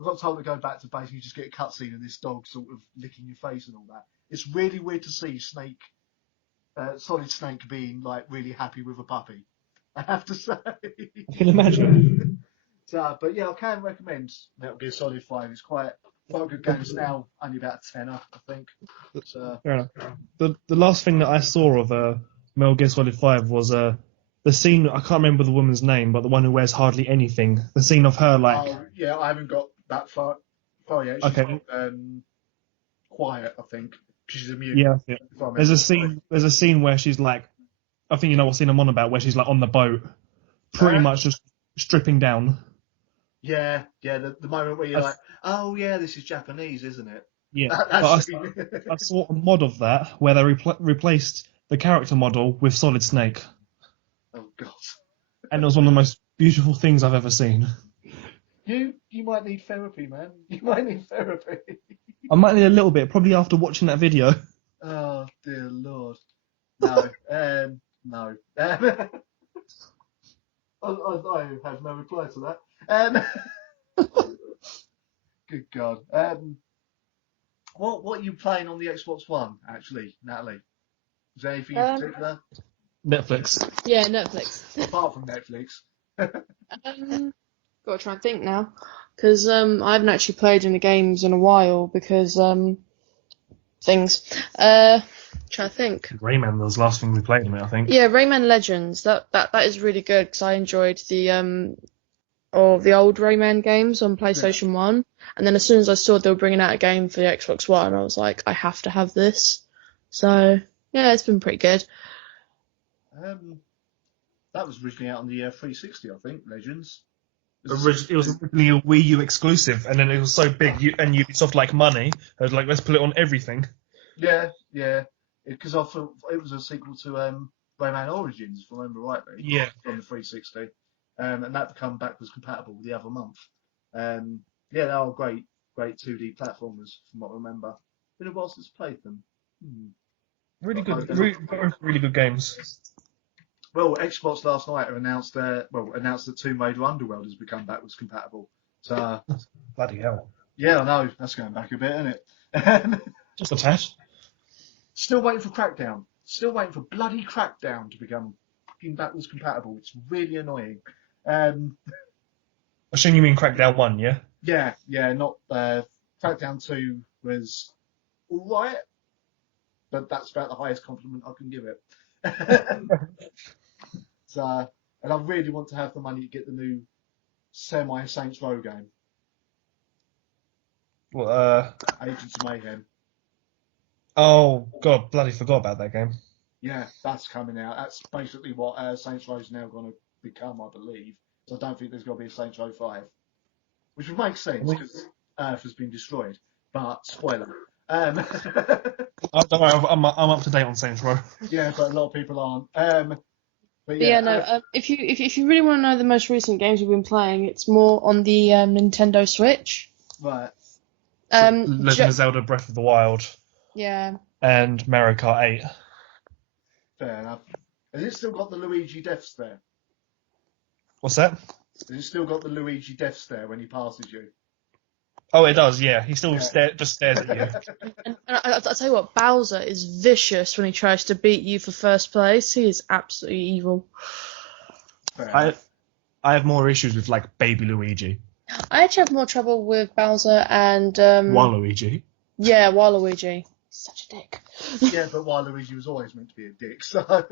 I got told to go back to base and you just get a cutscene of this dog sort of licking your face and all that. It's really weird to see Solid Snake being like really happy with a puppy, I have to say. I can imagine. So, but yeah, I can recommend Metal Gear Solid 5. It's quite a good game. It's now only about a tenner, I think. So, fair enough. The last thing that I saw of Metal Gear Solid 5 was the scene. I can't remember the woman's name, but the one who wears hardly anything. The scene of her like. Oh, yeah, I haven't got that far yet. She's okay. Quiet, I think. She's immune. Yeah. There's a scene where she's like, I think you know what scene I'm on about, where she's like on the boat, pretty much just stripping down. Yeah. The moment where you're like, oh yeah, this is Japanese, isn't it? Yeah. I saw a mod of that where they replaced the character model with Solid Snake. Oh God. And it was one of the most beautiful things I've ever seen. You might need therapy, man. You might need therapy. I might need a little bit, probably after watching that video. Oh dear Lord. No, No. I have no reply to that. Good God. What are you playing on the Xbox One, actually, Natalie? Is there anything in particular? Netflix. Yeah, Netflix. Apart from Netflix. Gotta try and think now, because I haven't actually played any games in a while because things. Try to think. Rayman was the last thing we played in it, I think. Yeah, Rayman Legends. That is really good because I enjoyed the old Rayman games on PlayStation 1, and then as soon as I saw they were bringing out a game for the Xbox One, I was like, I have to have this. So yeah, it's been pretty good. That was originally out on the 360, I think. Legends. It was originally a Wii U exclusive, and then it was so big, and Ubisoft like money. I was like, let's put it on everything. Yeah. Because I thought it was a sequel to Rayman Origins, if I remember rightly. Yeah. From the 360. And that come backwards compatible the other month. They are great 2D platformers, from what I remember. Been a while since I played them. Really good games. Well, Xbox last night announced that Tomb Raider Underworld has become backwards compatible. So Bloody hell. Yeah, I know. That's going back a bit, isn't it? Just a test. Still waiting for Crackdown. Still waiting for bloody Crackdown to become fucking backwards compatible. It's really annoying. I assume you mean Crackdown 1, yeah? Yeah, not Crackdown 2 was alright, but that's about the highest compliment I can give it. So, and I really want to have the money to get the new Saints Row game. Well, Agents of Mayhem. Oh God, bloody forgot about that game. Yeah, that's coming out. That's basically what Saints Row is now going to become, I believe. So I don't think there's going to be a Saints Row 5. Which would make sense, because Earth has been destroyed. But, spoiler. Don't worry, I'm up to date on Saints Row. Yeah, but a lot of people aren't. But yeah, if you really want to know the most recent games we've been playing, it's more on the Nintendo Switch. Right. Legend of Zelda Breath of the Wild. Yeah. And Mario Kart 8. Fair enough. Has it still got the Luigi deaths there? What's that? Has it still got the Luigi deaths there when he passes you? Oh, it does, yeah. He still just stares at you. And I'll tell you what, Bowser is vicious when he tries to beat you for first place. He is absolutely evil. I have more issues with, like, Baby Luigi. I actually have more trouble with Bowser and... Waluigi. Yeah, Waluigi. Such a dick. Yeah, but Waluigi was always meant to be a dick, so...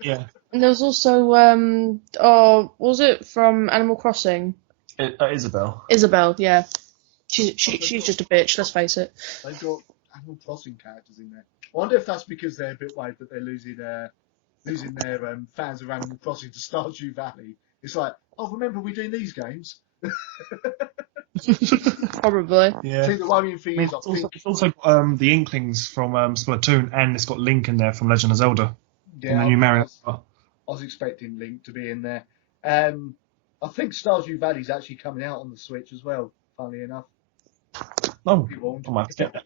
Yeah. And there was also, what was it from Animal Crossing? Isabelle. Isabelle, yeah. She's just a bitch, let's face it. They've got Animal Crossing characters in there. I wonder if that's because they're a bit worried that they're losing their fans of Animal Crossing to Stardew Valley. It's like, oh, remember we're doing these games? Probably. Yeah. I think the worrying thing is, it's also the Inklings from Splatoon, and it's got Link in there from Legend of Zelda. Yeah, and the new Mario. I was expecting Link to be in there. I think Stardew Valley's actually coming out on the Switch as well, funnily enough. Oh, I might get that.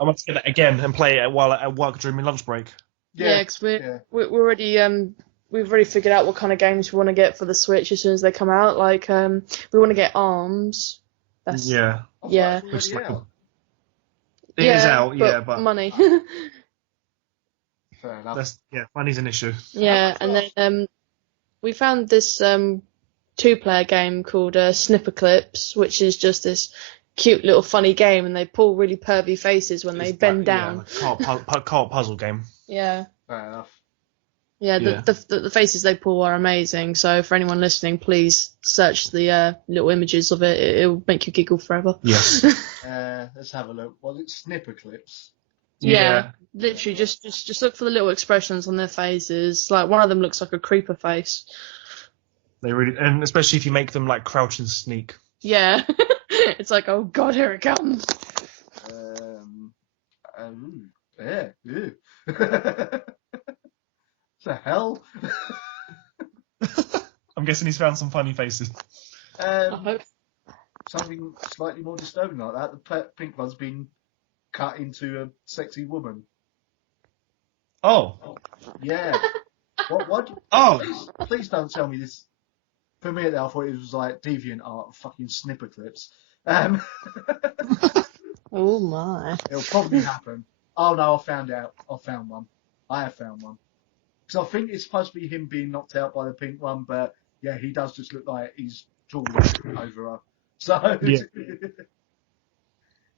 I might get that again and play it while at work during my lunch break. Yeah, because we're already we've already figured out what kind of games we want to get for the Switch as soon as they come out. Like we want to get ARMS. That's, yeah. It is out, but money. Fair enough. Money's an issue. Yeah, and then we found this 2-player game called Snipper Clips, which is just this cute little funny game, and they pull really pervy faces when they bend down. Co-op puzzle game. Yeah. Fair enough. Yeah, the faces they pull are amazing. So for anyone listening, please search the little images of it. It'll make you giggle forever. Yes. Let's have a look. Was it Snipper Clips? Yeah, literally just look for the little expressions on their faces. Like one of them looks like a creeper face. They really, and especially if you make them like crouch and sneak. Yeah. It's like, oh god, here it comes. The hell? I'm guessing he's found some funny faces. I hope. Something slightly more disturbing like that. The pink one's been cut into a sexy woman. Oh. Yeah. What? Oh, Please don't tell me this. For me, I thought it was like deviant art, fucking snipper clips. Oh my. It'll probably happen. Oh no, I found out. I found one. I have found one. Because I think it's supposed to be him being knocked out by the pink one, but yeah, he does just look like he's drawn over her. So, Yeah.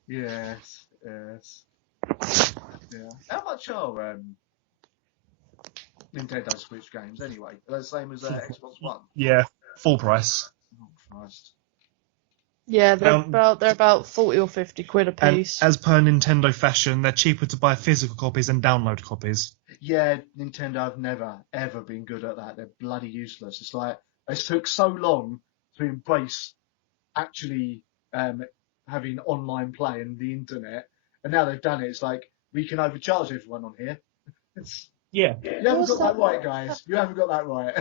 yes. Yeah. How much are Nintendo Switch games anyway? Are they the same as Xbox One? yeah, full price. Oh Christ. Yeah, they're Um, about 40 or 50 quid a And piece. as per Nintendo fashion, they're cheaper to buy physical copies than download copies. Yeah, Nintendo have never, ever been good at that. They're bloody useless. It's like, it took so long to embrace actually having online play and the internet, and now they've done it. It's like, we can overcharge everyone on here. Yeah. You haven't got that right, guys. You haven't got that right.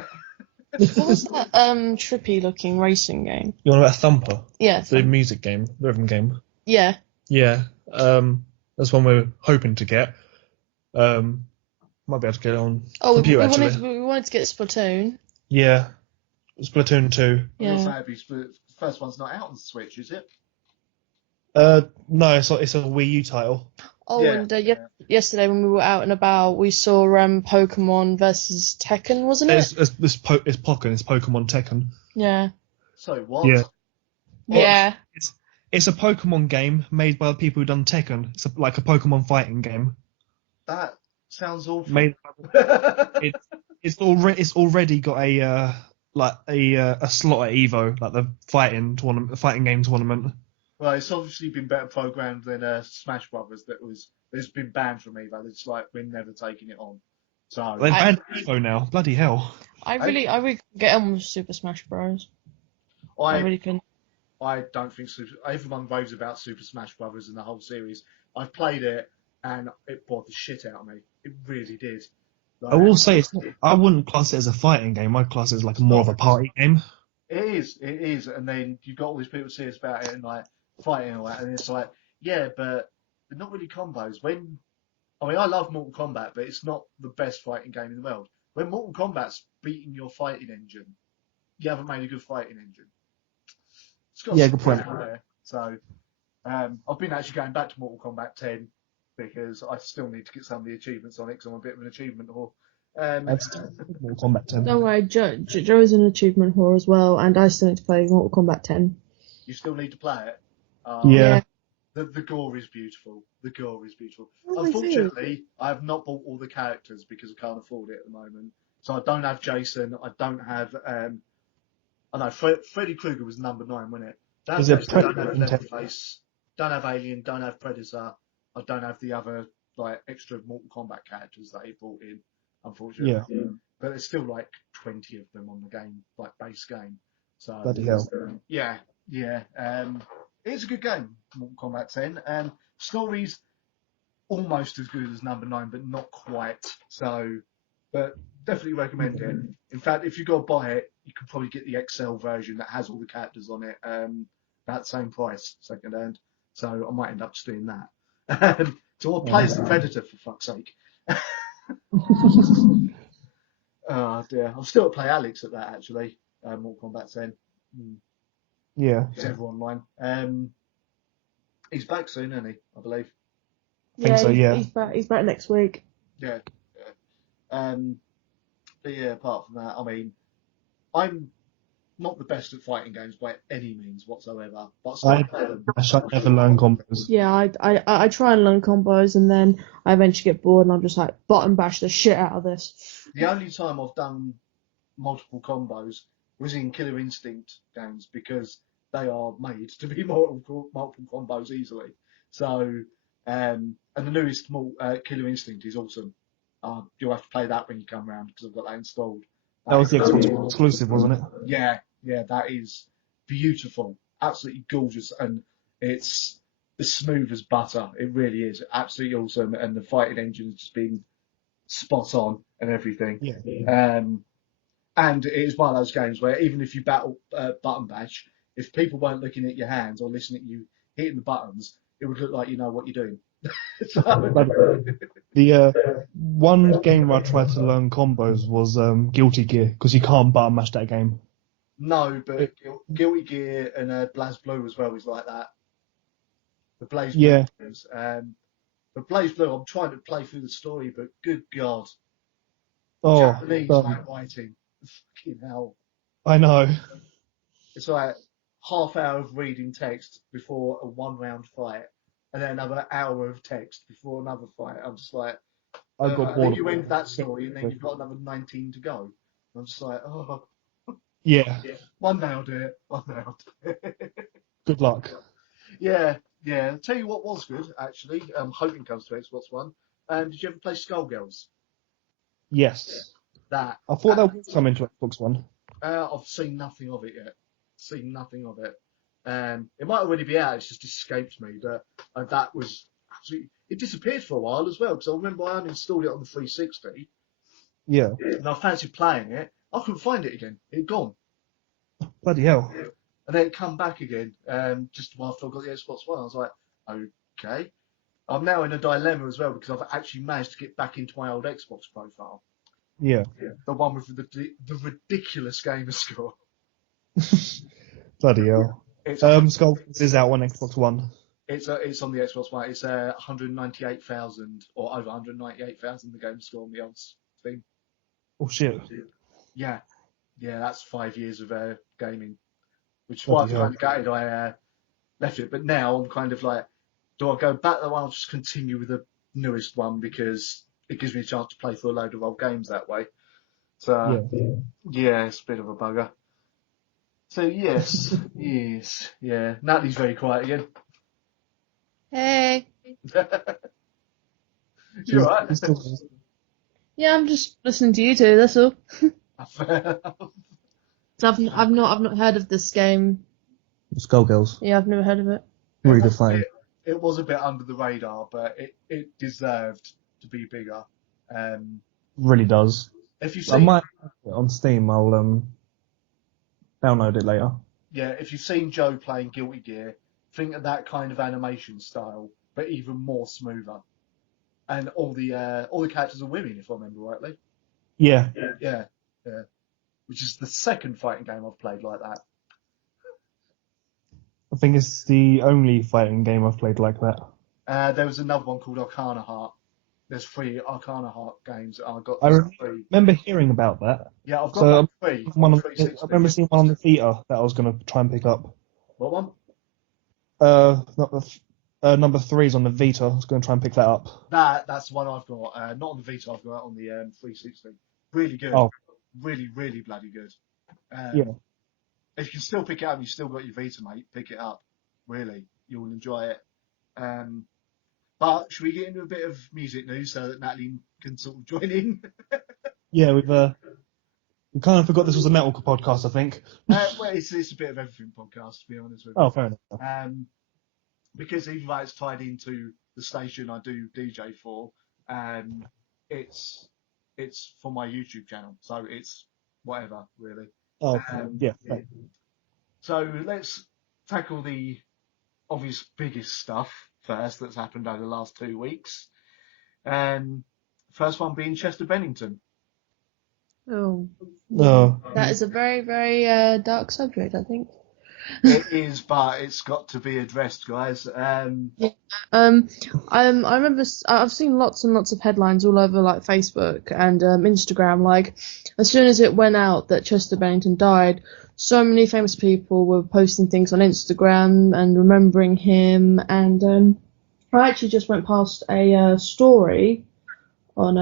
What was that trippy looking racing game? You want about Thumper? Yeah. The music game, the rhythm game. Yeah. Yeah. That's one we're hoping to get. Might be able to get it on computer, actually. We wanted to get Splatoon. Yeah. Splatoon 2. Yeah. The first one's not out on the Switch, is it? No, it's a Wii U title. Oh, Yeah, and yeah. yesterday when we were out and about, we saw Pokemon versus Tekken, wasn't it? It's Pokken, it's Pokemon Tekken. Yeah. So what? Yeah. Yeah. It's a Pokemon game made by the people who done Tekken. It's like a Pokemon fighting game. That sounds awful. Made it's already got a slot at Evo, like the fighting game tournament. Well, it's obviously been better programmed than Smash Brothers that's been banned from Evo. It's like, we're never taking it on. So They've banned Evo now. Bloody hell. I really could get on with Super Smash Bros. I really can. I don't think everyone raves about Super Smash Brothers and the whole series. I've played it and it bored the shit out of me. It really did. Like, I will say, I wouldn't class it as a fighting game. I'd class it as like more of a party game. It is. And then you've got all these people serious about it and like fighting and all that, and it's like, yeah, but they're not really combos. I love Mortal Kombat, but it's not the best fighting game in the world. When Mortal Kombat's beating your fighting engine, you haven't made a good fighting engine. It's got Good point. there. So I've been actually going back to Mortal Kombat 10 because I still need to get some of the achievements on it because I'm a bit of an achievement whore. Mortal Kombat 10. Don't worry, Joe is an achievement whore as well, and I still need to play Mortal Kombat 10. You still need to play it. Yeah. The gore is beautiful. The gore is beautiful. Oh, Unfortunately, I have not bought all the characters because I can't afford it at the moment. So I don't have Jason. I don't have. I know Freddy Krueger was number 9, wasn't it? Is it Don't have Predator? Leatherface. Don't have Alien. Don't have Predator. I don't have the other like extra Mortal Kombat characters that he brought in. Unfortunately, Yeah. But there's still like 20 of them on the game, like base game. So Bloody hell. yeah. It's a good game, Mortal Kombat 10. Story's almost as good as number 9, but not quite. So, but definitely recommend it. In fact, if you go buy it, you can probably get the XL version that has all the characters on it, about the same price, second hand. So I might end up just doing that. So I'll play as the Predator, for fuck's sake. Oh dear. I'll still play Alex at that, actually. Mortal Kombat 10. Yeah. It's ever online. He's back soon, isn't he? I believe. Think so, yeah. He's back next week. Yeah. But yeah, apart from that, I mean, I'm not the best at fighting games by any means whatsoever, but I still play them. I shall never learn combos. Yeah, I try and learn combos, and then I eventually get bored, and I'm just like, button bash the shit out of this. The only time I've done multiple combos was in Killer Instinct games because they are made to be multiple combos easily. So, and the newest Killer Instinct is awesome. You'll have to play that when you come round because I've got that installed. That was the Xbox exclusive, wasn't it? Yeah, that is beautiful, absolutely gorgeous, and it's as smooth as butter. It really is absolutely awesome, and the fighting engine has just been spot on and everything. Yeah. And it is one of those games where even if you battle button bash, if people weren't looking at your hands or listening at you hitting the buttons, it would look like you know what you're doing. So, The one game where I tried to learn combos was Guilty Gear, because you can't button mash that game. No, but Guilty Gear and BlazBlue as well is like that. The BlazBlue Yeah. games. But BlazBlue, I'm trying to play through the story, but good God. Oh, Japanese writing. Fucking hell. I know. It's like half hour of reading text before a 1 round fight, and then another hour of text before another fight. I'm just like, I got then bored. you end that story, and then you've got another 19 to go. I'm just like, oh, Yeah. one day I'll do it. One day I'll do it. Good luck. Yeah. I'll tell you what was good, actually. I'm hoping it comes to Xbox One. Did you ever play Skullgirls? Yes. That. I thought that would come into Xbox One. I've seen nothing of it yet. Seen nothing of it. It might already be out. It's just escaped me. But that was actually, it disappeared for a while as well, because I remember I uninstalled it on the 360, Yeah. and I fancied playing it. I couldn't find it again. It'd gone. Bloody hell. And then it come back again, just after I got the Xbox One. I was like, okay. I'm now in a dilemma as well, because I've actually managed to get back into my old Xbox profile. Yeah. The one with the ridiculous gamer score. Bloody hell. Skullgirls is out on Xbox One. It's on the Xbox One. It's 198,000 or over 198,000 the game score on the old thing. Oh shit. Yeah, that's 5 years of gaming, which is why I kind of gutted I left it. But now I'm kind of like, do I go back to the one or just continue with the newest one, because it gives me a chance to play through a load of old games that way. So yeah, it's a bit of a bugger. So yes, yeah. Natalie's very quiet again. Hey. You alright? Yeah, I'm just listening to you two. That's all. So I've not heard of this game. Skullgirls. Yeah, I've never heard of it. Really good fun. It was a bit under the radar, but it deserved to be bigger. Really does. If you've I seen, might have it on Steam. I'll download it later. yeah, if you've seen Joe playing Guilty Gear, think of that kind of animation style, but even more smoother. And all the characters are women, if I remember rightly. Yeah. Yeah. Which is the second fighting game I've played like that. I think it's the only fighting game I've played like that. There was another one called Arcana Heart. There's 3 Arcana Heart games. I got I 3. remember hearing about that. Yeah, I've got 3. One on I 360. remember seeing one on the Vita that I was going to try and pick up. What one? Number 3 is on the Vita. I was going to try and pick that up. That's the one I've got. Not on the Vita, I've got it on the 360. Really good. Oh. Really, really bloody good. Yeah. If you can still pick it up, you've still got your Vita, mate. Pick it up. Really, you'll enjoy it. But should we get into a bit of music news so that Natalie can sort of join in? Yeah, we kind of forgot this was a metal podcast, I think. Well, it's a bit of everything podcast, to be honest with you. Oh, fair enough. Because even though it's tied into the station I do DJ for, it's for my YouTube channel, so it's whatever, really. Oh, yeah. So let's tackle the obvious biggest stuff first that's happened over the last 2 weeks. First one being Chester Bennington. Oh. No. That is a very, very dark subject, I think. It is, but it's got to be addressed, guys. I remember I've seen lots and lots of headlines all over like Facebook and Instagram. Like as soon as it went out that Chester Bennington died, so many famous people were posting things on Instagram and remembering him. And I actually just went past a story on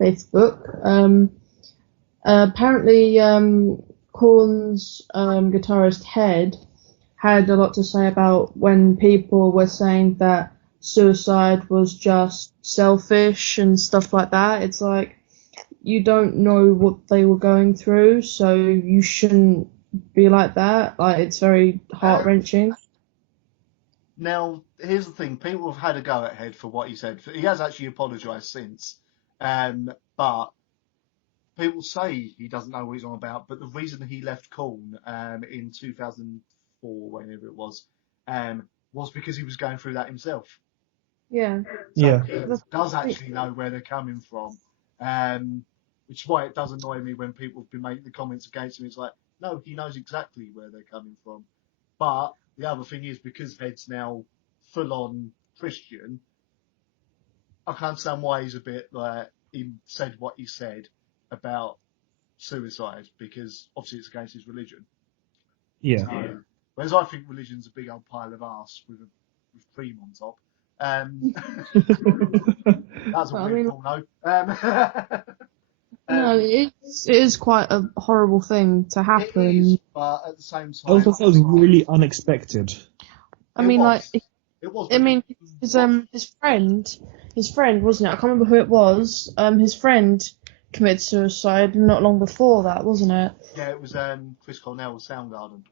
Facebook. Apparently, Korn's guitarist Head had a lot to say about when people were saying that suicide was just selfish and stuff like that. It's like, you don't know what they were going through, so you shouldn't be like that. Like, it's very heart-wrenching. Now, here's the thing. People have had a go at Head for what he said. He has actually apologised since. But people say he doesn't know what he's on about, but the reason he left Korn in 2004, whenever it was because he was going through that himself. Yeah. So Yeah. he does actually know where they're coming from. Which is why it does annoy me when people have been making the comments against him. It's like, no, he knows exactly where they're coming from. But the other thing is, because Head's now full-on Christian, I can't understand why he's a bit like, he said what he said about suicide, because obviously it's against his religion. Yeah. So, whereas I think religion's a big old pile of arse with cream on top. That's a Well, I weird mean- porno. No, it is quite a horrible thing to It happen. is, but at the same I also time, thought it was really unexpected. I mean, like, it was. I mean, his friend, wasn't it? I can't remember who it was. His friend committed suicide not long before that, wasn't it? Yeah, it was Chris Cornell's Soundgarden.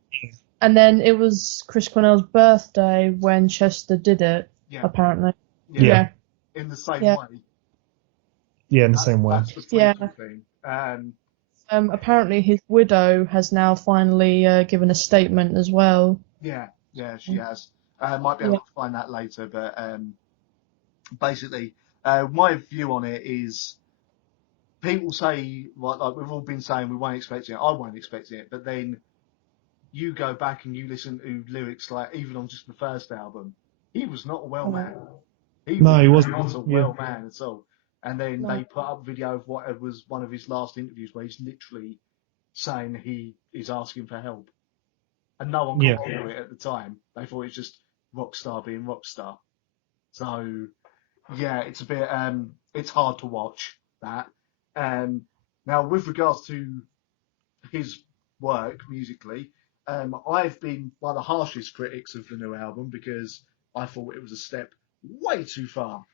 And then it was Chris Cornell's birthday when Chester did it, Yeah, apparently. Yeah. in the same Yeah. way. Yeah, in the same way. That's the Yeah. thing. Apparently his widow has now finally given a statement as well. Yeah, she has. Might be able to find that later, but basically, my view on it is, people say, like we've all been saying, we weren't expecting it. I weren't expecting it, but then you go back and you listen to lyrics like, even on just the first album, he was not a well man. He wasn't not a well man at all. And then they put up a video of what was one of his last interviews where he's literally saying he is asking for help. And no one caught on to it at the time. They thought it was just Rockstar being Rockstar. So, yeah, it's a bit, it's hard to watch that. Now, with regards to his work musically, I've been one of the harshest critics of the new album because I thought it was a step way too far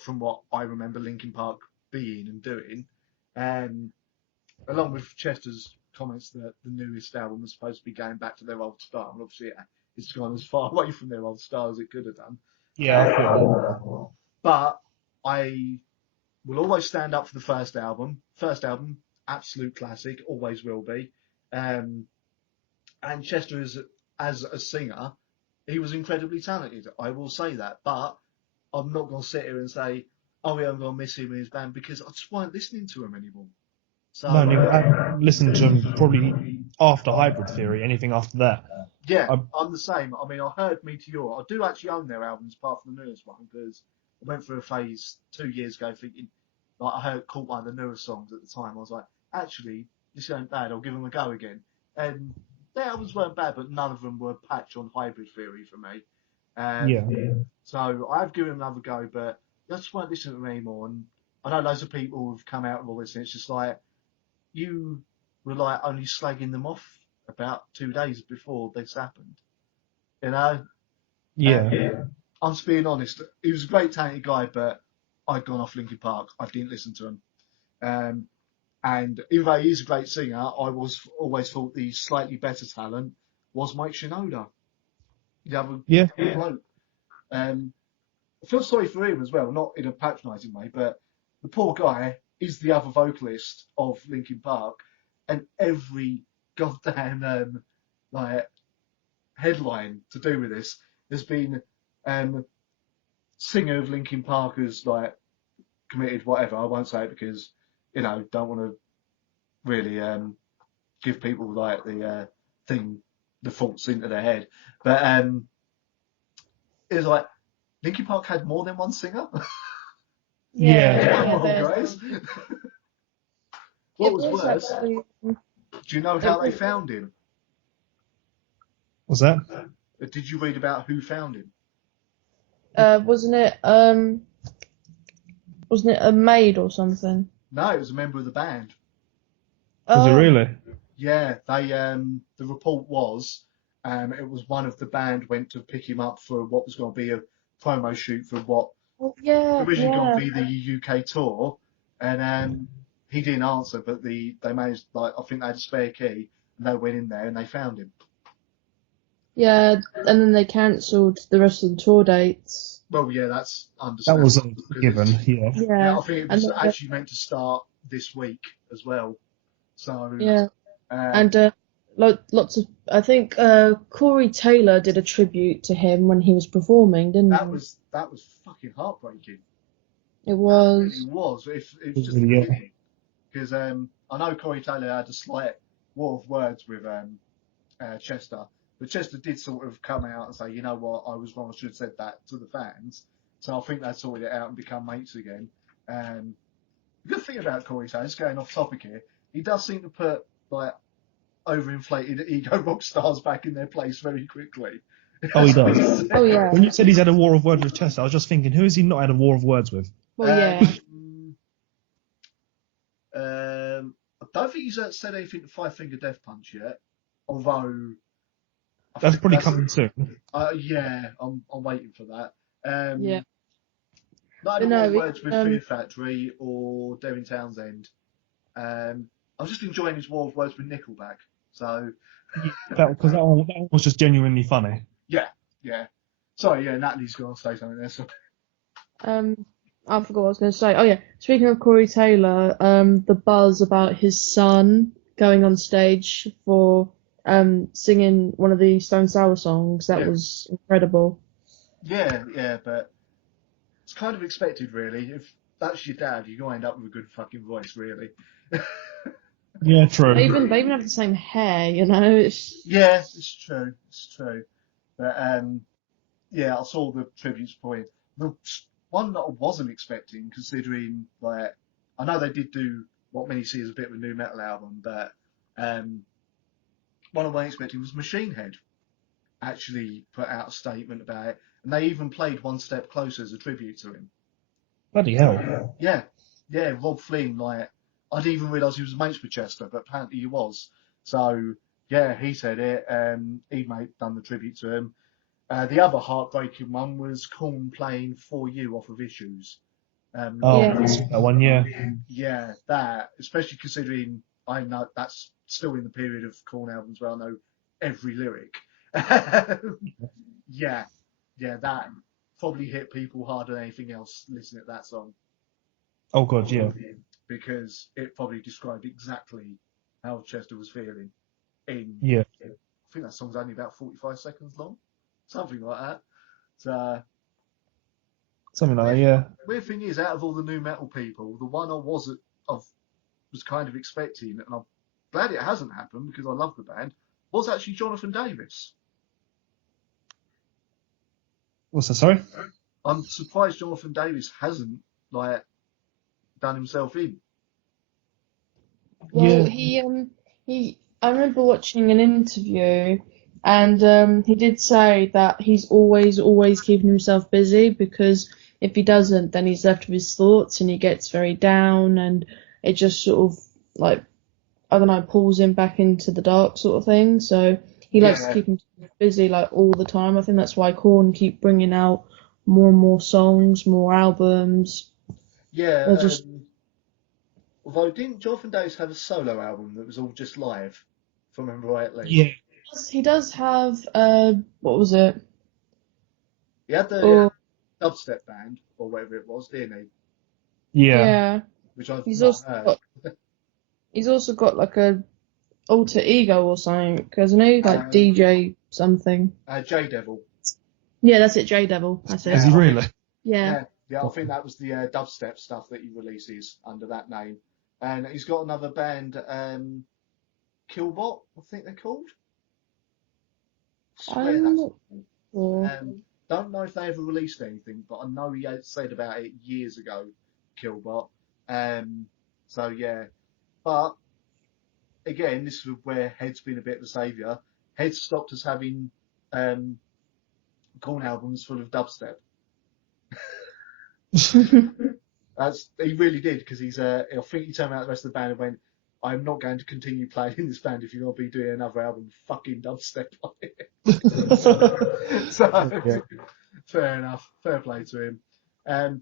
from what I remember Linkin Park being and doing. Along with Chester's comments that the newest album was supposed to be going back to their old style, and obviously it's gone as far away from their old style as it could have done. Yeah. But I will always stand up for the first album. First album, absolute classic, always will be. And Chester as a singer, he was incredibly talented. I will say that, but I'm not going to sit here and say, oh yeah, I'm going to miss him in his band, because I just weren't listening to him anymore. So, I listened to him probably after Hybrid Theory, anything after that. Yeah, I'm the same. I mean, I heard Meteor. I do actually own their albums apart from the newest one, because I went through a phase 2 years ago thinking, like, I caught one of the newer songs at the time. I was like, actually, this ain't bad. I'll give them a go again. And the albums weren't bad, but none of them were patched on Hybrid Theory for me. So I've given them another go, but I just won't listen to them anymore. And I know loads of people have come out with all this, and it's just like, you were like only slagging them off about 2 days before this happened. You know? Yeah. I'm just being honest. He was a great talented guy, but I'd gone off Linkin Park. I didn't listen to him. And even though he's a great singer, I always thought the slightly better talent was Mike Shinoda. The other bloke. I feel sorry for him as well, not in a patronising way, but the poor guy is the other vocalist of Linkin Park, and every goddamn like headline to do with this, there's been singer of Linkin Park has like committed whatever. I won't say it because don't want to really give people like the thoughts into their head, but it was like Linkin Park had more than one singer. Come on, guys. What was worse? Actually, Do you know how they found him? Was that? Did you read about who found him? wasn't it a maid or something? No, it was a member of the band. Was it really? Yeah, they. The report was, it was one of the band went to pick him up for what was going to be a promo shoot for what originally going to be the UK tour, and he didn't answer, but they managed. Like, I think they had a spare key, and they went in there and they found him. Yeah, and then they cancelled the rest of the tour dates. Well, yeah, that's That understandable. was a given, yeah. Yeah, I think it was actually meant to start this week as well. So and lots of. I think Corey Taylor did a tribute to him when he was performing, didn't That he? was fucking heartbreaking. It It was. really was. It was just Yeah. because I know Corey Taylor had a slight war of words with Chester, but Chester did sort of come out and say, you know what, I was wrong. I should have said that to the fans. So I think they sorted it out and become mates again. The good thing about Corey Taylor, just going off topic here, he does seem to put like overinflated ego rock stars back in their place very quickly. Oh, he does. Oh yeah. When you said he's had a war of words with Chester, I was just thinking, who has he not had a war of words with? Well, yeah. I don't think he's said anything to Five Finger Death Punch yet, although That's probably coming soon. Yeah, I'm waiting for that. Yeah. Not But any no, more words with Fear Factory or Devin Townsend. I'm just enjoying his war of words with Nickelback. So Because that one was just genuinely funny. yeah. Sorry, yeah, Natalie's going to say something there. So. I forgot what I was going to say. Oh yeah, speaking of Corey Taylor, the buzz about his son going on stage for singing one of the Stone Sour songs, that was incredible. Yeah, but it's kind of expected, really. If that's your dad, you're going to end up with a good fucking voice, really. Yeah, true. They even have the same hair, you know. Yeah, it's true. But yeah, I saw the tributes point. The one that I wasn't expecting, considering like I know they did do what many see as a bit of a new metal album, but one I wasn't expecting was Machine Head actually put out a statement about it, and they even played One Step Closer as a tribute to him. Bloody hell. Yeah, Rob Flynn, like I didn't even realise he was mates with Chester, but apparently he was. So yeah, he said it. He done the tribute to him. The other heartbreaking one was Korn playing For You off of Issues. That one, yeah. Yeah, that, especially considering I know that's still in the period of Korn albums where I know every lyric. Yeah, that probably hit people harder than anything else listening to that song. Oh, God, yeah. Because it probably described exactly how Chester was feeling. I think that song's only about 45 seconds long. Something like that. So, something like that, yeah. Weird thing is, out of all the new metal people, the one I was kind of expecting, and I'm glad it hasn't happened because I love the band, was actually Jonathan Davis. What's that, sorry? I'm surprised Jonathan Davis hasn't done himself in. Well, I remember watching an interview, and he did say that he's always keeping himself busy, because if he doesn't, then he's left with his thoughts and he gets very down, and it just sort of I don't know, pulls him back into the dark sort of thing. So he likes to keep himself busy all the time. I think that's why Korn keep bringing out more and more songs, more albums. Yeah. Although didn't Jonathan Davis have a solo album that was all just live, if I remember rightly? Yeah. He does have what was it? He had the dubstep band or whatever it was, didn't he? Yeah. Which I've He's not heard. He's also got a alter ego or something, hasn't he? DJ something. J Devil. Yeah, that's it, J Devil. That's it. Is he really? Yeah. Yeah, I think that was the dubstep stuff that he releases under that name. And he's got another band, Killbot, I think they're called. I'm not sure. Don't know if they ever released anything, but I know he had said about it years ago, Killbot. So yeah, but again, this is where Head's been a bit of a saviour. Head stopped us having Korn albums full of dubstep. He really did, because I think he turned out the rest of the band and went, I'm not going to continue playing in this band if you're going to be doing another album fucking dubstep on it. So, fair enough. Fair play to him.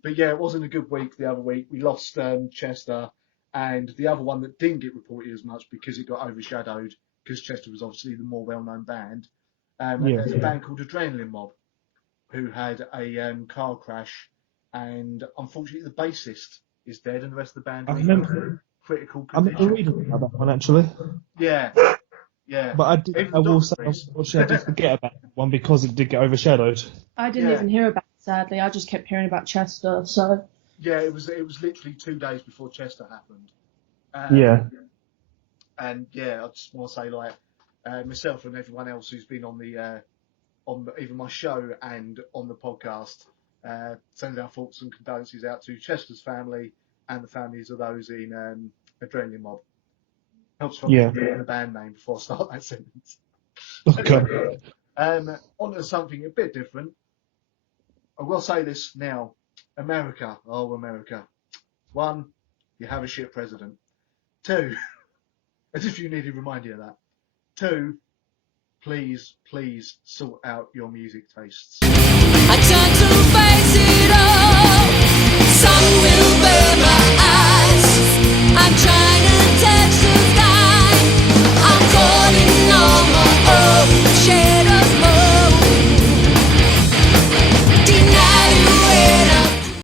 But yeah, it wasn't a good week the other week. We lost Chester, and the other one that didn't get reported as much because it got overshadowed, because Chester was obviously the more well-known band. There's a band called Adrenaline Mob, who had a car crash, and unfortunately the bassist is dead, and the rest of the band I remember. critical I'm condition. reading about that one, actually. Yeah, Yeah. But Even I the will say, documentaries. unfortunately, I did forget about that one because it did get overshadowed. I didn't Yeah. even hear about it, sadly. I just kept hearing about Chester, so... Yeah, it was literally 2 days before Chester happened. Yeah. And yeah, I just want to say, like, myself and everyone else who's been on even my show and on the podcast, send our thoughts and condolences out to Chester's family and the families of those in Adrenaline Mob. Helps from Yeah. the band name before I start that sentence. Okay. On to something a bit different. I will say this now. America. Oh, America. 1, you have a shit president. 2, as if you needed reminding of that. 2, please sort out your music tastes. I try to face it all. Some will